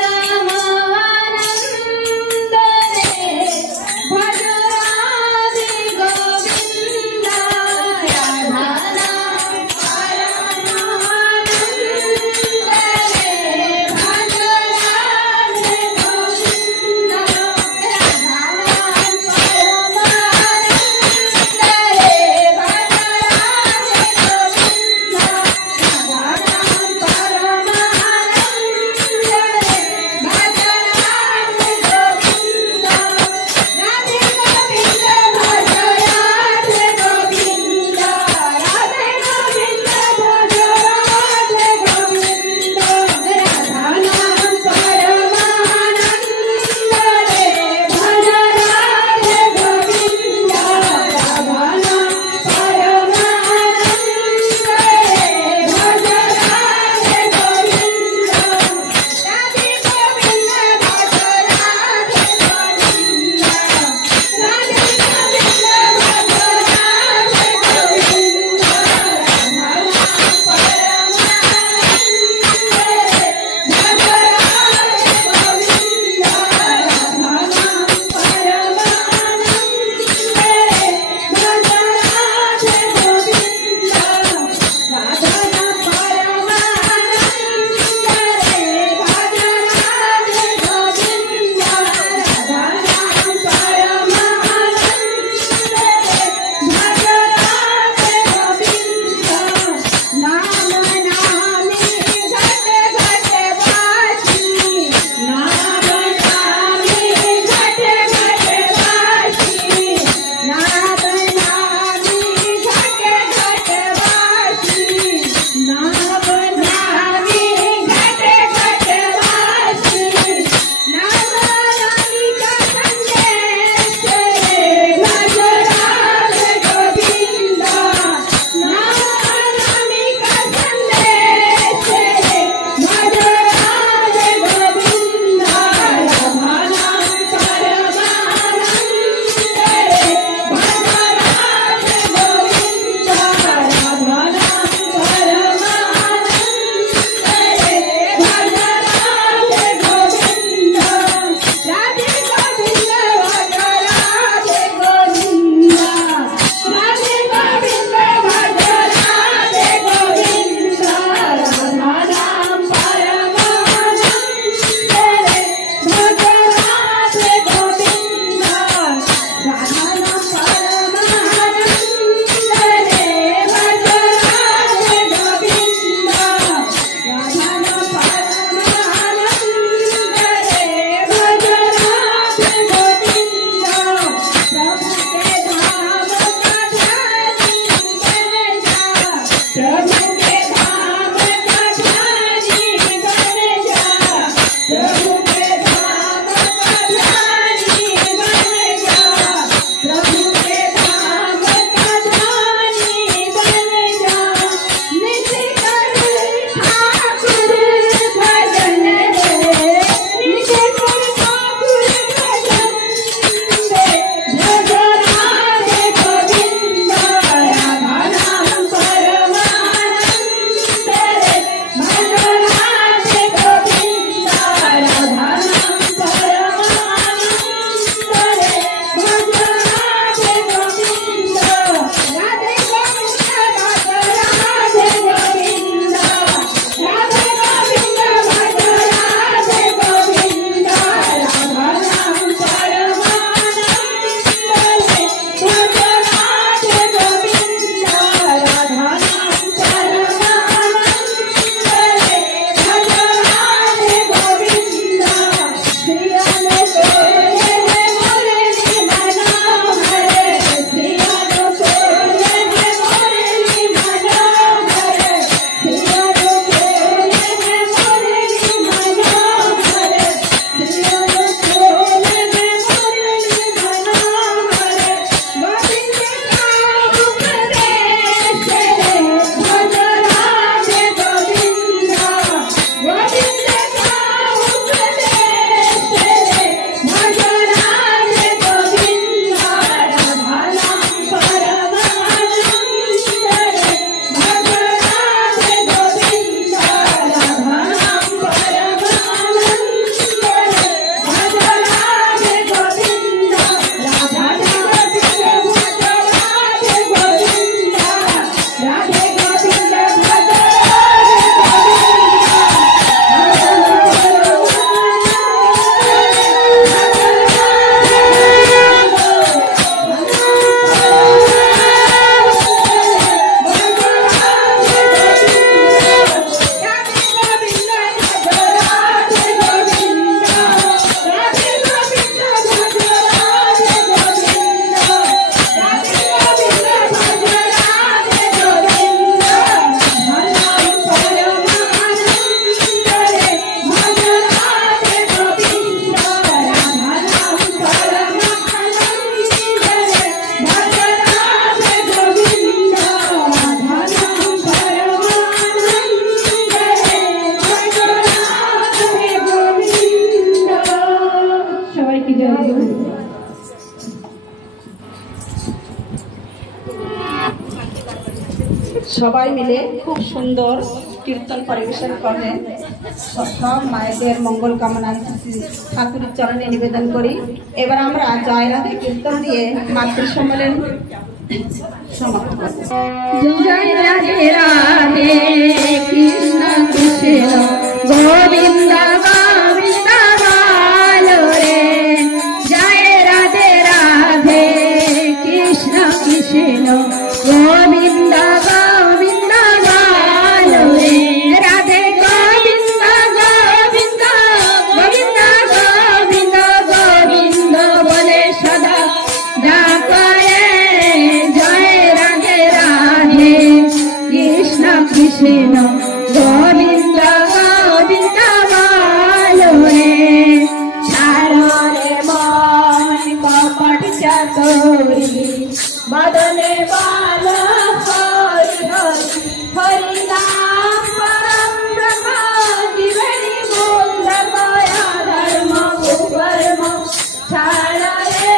সবাই মিলে খুব সুন্দর কীর্তন পরিবেশন করলেন। সব মায়েদের মঙ্গল কামনা ঠাকুরের চরণে নিবেদন করি। এবার আমরা জয় রাধে কীর্তন দিয়ে মাতৃ সম্মেলন সমাপ্ত করব। জয় রাধে রাধে কৃষ্ণ কৃষ্ণ গোবিন্দ গোবিন্দ বলো রে। জয় রাধে রাধে কৃষ্ণ কৃষ্ণ গোবিন্দ গোবিন্দ বলো রে। রাধে গোবিন্দ গোবিন্দ গোবিন্দ গোবিন্দ গোবিন্দ বলে সদা ডাকে। জয় রাধে রাধে কৃষ্ণ কৃষ্ণ গোবিন্দ গোবিন্দ বলো রে। ছাড়ো রে মন কপট চাতুরি বদলে বলো হরি হরি। হরি নাম পরম ব্রহ্ম জীবনী মূল দয়া ধর্ম কুকর্ম। ছাড়ো রে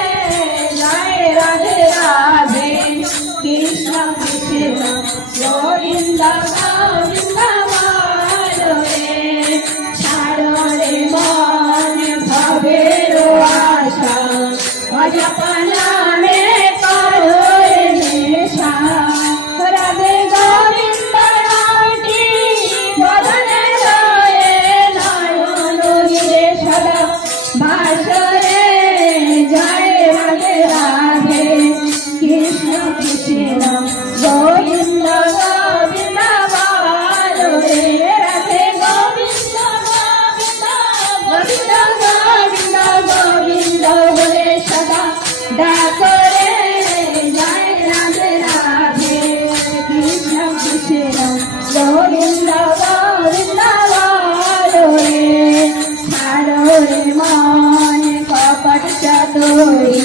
জয় রাধে রাধে কৃষ্ণ কৃষ্ণ গোবিন্দ গোবিন্দ বলো রে। ছাড়ো রে মন ভবের আশা অজপনা মে করো রে নেশা। রাধে গোবিন্দ নামটি বদনে রয়ে নয়ন গিরে সদা ভাসরে। জয় রাধে রাধে কৃষ্ণ কৃষ্ণ গোবিন্দ গোবিন্দ বলো রে। রাধে গোবিন্দ গোবিন্দ গোবিন্দ গোবিন্দ বলে সদা ডাকো রে। জয় রাধে রাধে কৃষ্ণ কৃষ্ণ গোবিন্দ গোবিন্দ বলো রে। ছাড়ো রে মন কপট চাতুরি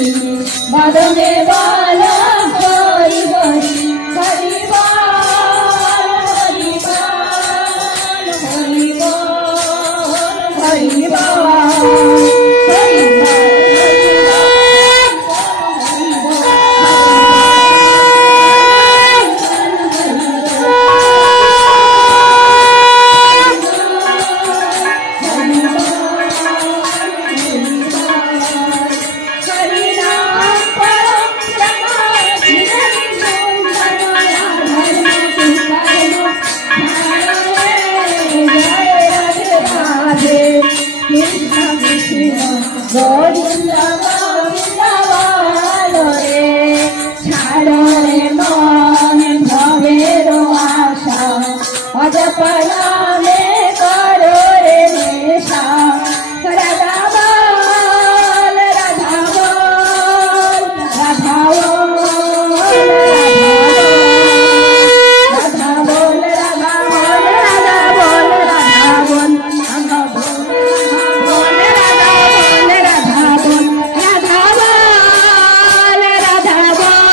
বদনে বলো হরি হরি। হরি বল হরি বল হরি বল হরি বল হরি গোবিন্দ গোবিন্দ বলো রে। ছাড়ো রে মন ভবের আশা অজপনা মে করো রে নেশা। রাধা বল রাধা বল রাধা বল রাধা বল রাধা বল রাধা বল রাধা বল রাধা বল রাধা বল রাধা বল রাধা বল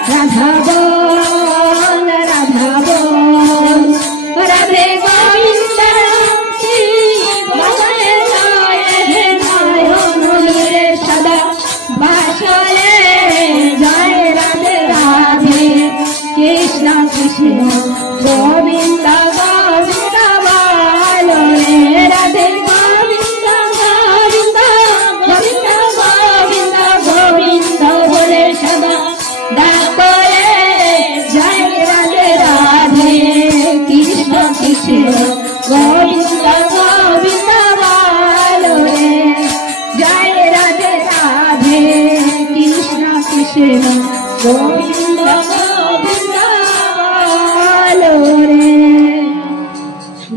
রাধা বল রাধা বল। রাধে গোবিন্দ বদনে রয়ে নয়ন গিরে সদা ভাসরে। জয় রাধে রাধে কৃষ্ণ কৃষ্ণ গোবিন্দ গোবিন্দ বলো রে। রাধে গোবিন্দ গোবিন্দ গোবিন্দ গোবিন্দ গোবিন্দ বলে সদা ডাকো রে। জয় রাধে রাধে কৃষ্ণ কৃষ্ণ গোবিন্দ গোবিন্দ বলো রে। জয় রাধে রাধে কৃষ্ণ কৃষ্ণ গোবিন্দ গোবিন্দ বলো রে।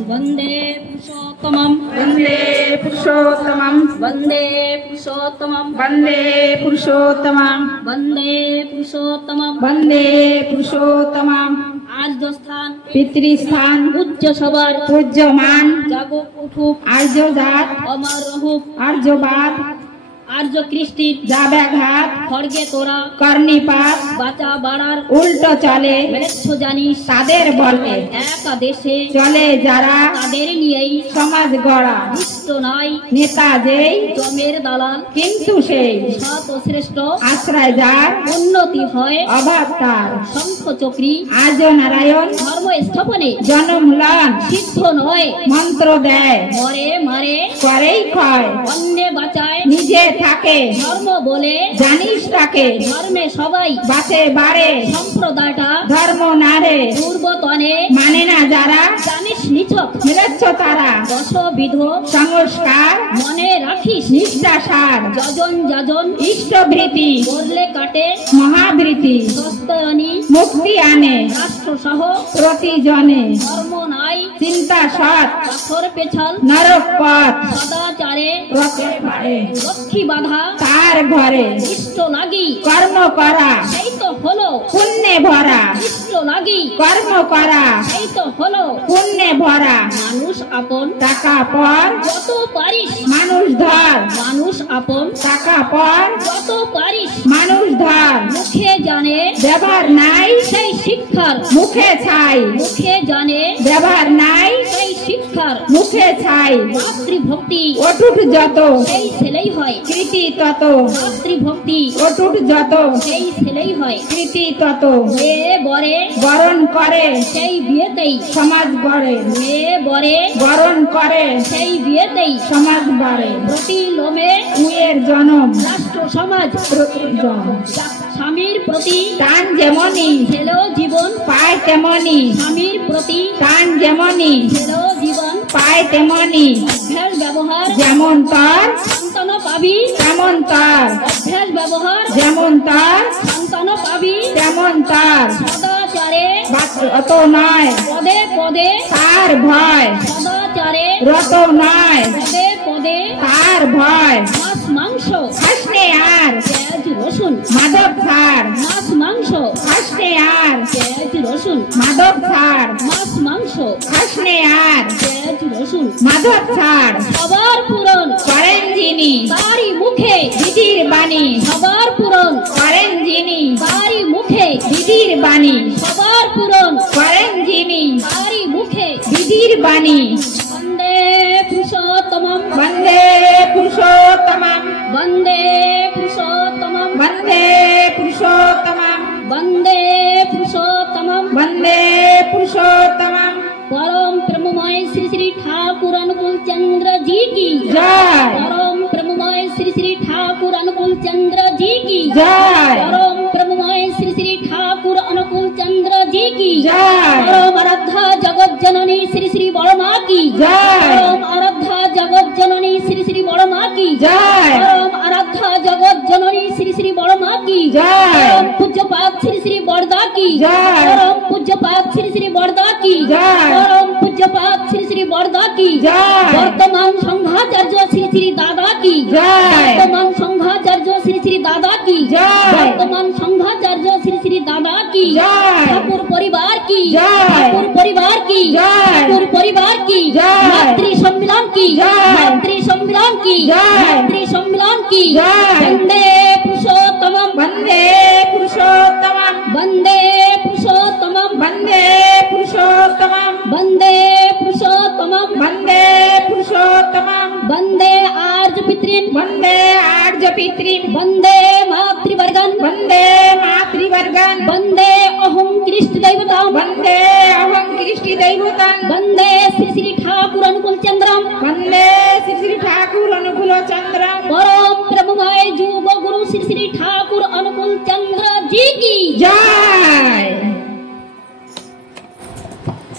বন্দে পুরুষোত্তমম वन्दे पुरुषोत्तमं वन्दे पुरुषोत्तमं वन्दे पुरुषोत्तमं वन्दे पुरुषोत्तमं वन्दे पुरुषोत्तमं आर्य स्थान पितृस्थान उच्च सबर पूज्यमान जागो उठुक आर्यजात अमर रहुक आर्यवाद আর্য কৃষ্টির যা ব্যাঘাত খড়গে তোরা কর্ণিপাত বাঁচা বাড়ার উল্টো চলে মেলেচ্ছ জানিস তাদের বলে একা দেশে চলে যারা তাদের নিয়েই সমাজ গড়া দুষ্ট নাই নেতা যেই জমের দালাল কিন্তু সেই সৎ ও শ্রেষ্ঠ আশ্রয় যার উন্নতি হয় অভাব তার শঙ্খ চক্রী আর্য নারায়ণ ধর্ম স্থাপনে জনমূলন সিদ্ধ নয় মন্ত্র দেয় মরে মারে করেই ক্ষয় অন্যে বাঁচায় নিজে থাকে ধর্ম বলে জানিস তাকে ধর্মে সবাই বাঁচে বাড়ে সম্প্রদায়টা ধর্ম নারে পূর্বতনে মানে না যারা জানিস নিছক মিলেচ্ছ তারা দশবিধ সংস্কার মনে রাখিস নিষ্ঠাসার যজন যাজন ইষ্টভৃতি বললে কাটে মহাবৃতি সস্তায়নী মুক্তি আনে রাষ্ট্র সহ প্রতিজনে ধর্ম নাই চিন্তা সৎ পাথর পেছাল নরক পথ সদাচারে রথে বাড়ে লক্ষ্মী বাধা তার ঘরে ইষ্ট লাগি কর্ম করা সেই তো হলো পুণ্যে ভরা ইষ্ট লাগি কর্ম করা সেই তো হলো পুণ্যে ভরা মানুষ আপন টাকা পর যত পারিস মানুষ ধর মানুষ আপন টাকা পর যত পারিস মানুষ ধর মুখে জানে ব্যবহার নাই সেই শিক্ষার মুখে ছাই মুখে জানে ব্যবহার নাই সেই শিক্ষার মুখে ছাই মাতৃভক্তি অটুট যত সেই ছেলেই হয় কৃতি তত মাতৃভক্তি অটুট যত সেই ছেলেই হয় কৃতি তত মেয়ে বরে বরণ করে সেই বিয়েতেই সমাজ গড়ে মেয়ে বরে বরণ করে সেই বিয়েতেই সমাজ বাড়ে প্রতি লোমে উয়ের জনম রাষ্ট্র সমাজ প্রতিজন স্বামীর প্রতি টান যেমনই ছেলেও জীবন পায় তেমনি স্বামীর প্রতি টান যেমনই ছেলেও জীবন পায় তেমনি অভ্যাস ব্যবহার যেমন তার সন্তান পাবি তেমন তার অভ্যাস ব্যবহার যেমন তার সন্তান পাবি তেমন তার সদাচারে অত নয় পদে পদে তার ভয় সদাচারে রত নয় পদে পদে তার ভয় মাছ মাংস হাসনে আর পেঁয়াজ রসুন মাদক ছাড় মাছ মাংস হাসনে আর পেঁয়াজ রসুন মাদক ছাড় মাছ মাংস হাসনে আর পেঁয়াজ রসুন মাদক ছাড় সবার পূরণ করেন যিনি তারই মুখে দিদির বাণী সবার পূরণ করেন যিনি তারই মুখে দিদির বাণী সবার পূরণ করেন যিনি তারই মুখে দিদির বাণী বন্দে পুরুষোত্তমম বন্দে পুরুষোত্তমম বন্দে পুরুষোত্তমম বন্দে পুরুষোত্তমম বন্দে পুরুষোত্তমম বন্দে পুরুষোত্তমম परम ब्रह्ममय श्री श्री ठाकुर अनुकूल चंद्र जी की जय। परम ब्रह्ममय श्री श्री ठाकुर अनुकूल चंद्र जी की जय। परम ब्रह्ममय श्री श्री ठाकुर अनुकूल चंद्र जी की जय। परम आराध्या जगत जननी श्री श्री बड़मा की जय। परम आराध्या जगत जननी श्री श्री बड़मा की जय। परम आराध्या जगत जननी श्री श्री बड़मा की जय। परम पूज्य पाक श्री श्री बड़दा की जय। परम पूज्य पाक श्री श्री बड़दा की जय। परम पूज्य पाक श्री श्री बड़दा की जय। वर्तमान संघाचार्य श्री श्री दादा की जय। वर्तमान संघाचार्य श्री श्री दादा की जय। वर्तमान संघाचार्य श्री श्री दादा की जय। ठाकुर परिवार की जय। ठाकुर परिवार की जय। ठाकुर परिवार की जय। मातृ सम्मेलन की जय। मातृ सम्मेलन की जय। मातृ सम्मेलन की जय। वंदे पुरुषोत्तमम वन्दे पुरुषोत्तमं वंदे पुरुषोत्तमम वन्दे पुरुषोत्तमं वंदे पुरुषोत्तमम वन्दे पुरुषोत्तमं वंदे आर्य पितॄन् वन्दे आर्यपितॄन् वंदे मातृवर्गन् वन्दे मातृवर्गन् वंदे अहं कृष्णदैवतां वन्दे अहं कृष्टिदैवतं वंदे श्री श्री ठाकुर अनुकूल चंद्रम वन्दे श्री श्री ठाकुर अनुकूल चन्द्रं परम ब्रह्ममय युग गुरु श्री श्री ठाकुर अनुकूल चंद्र जी की जय।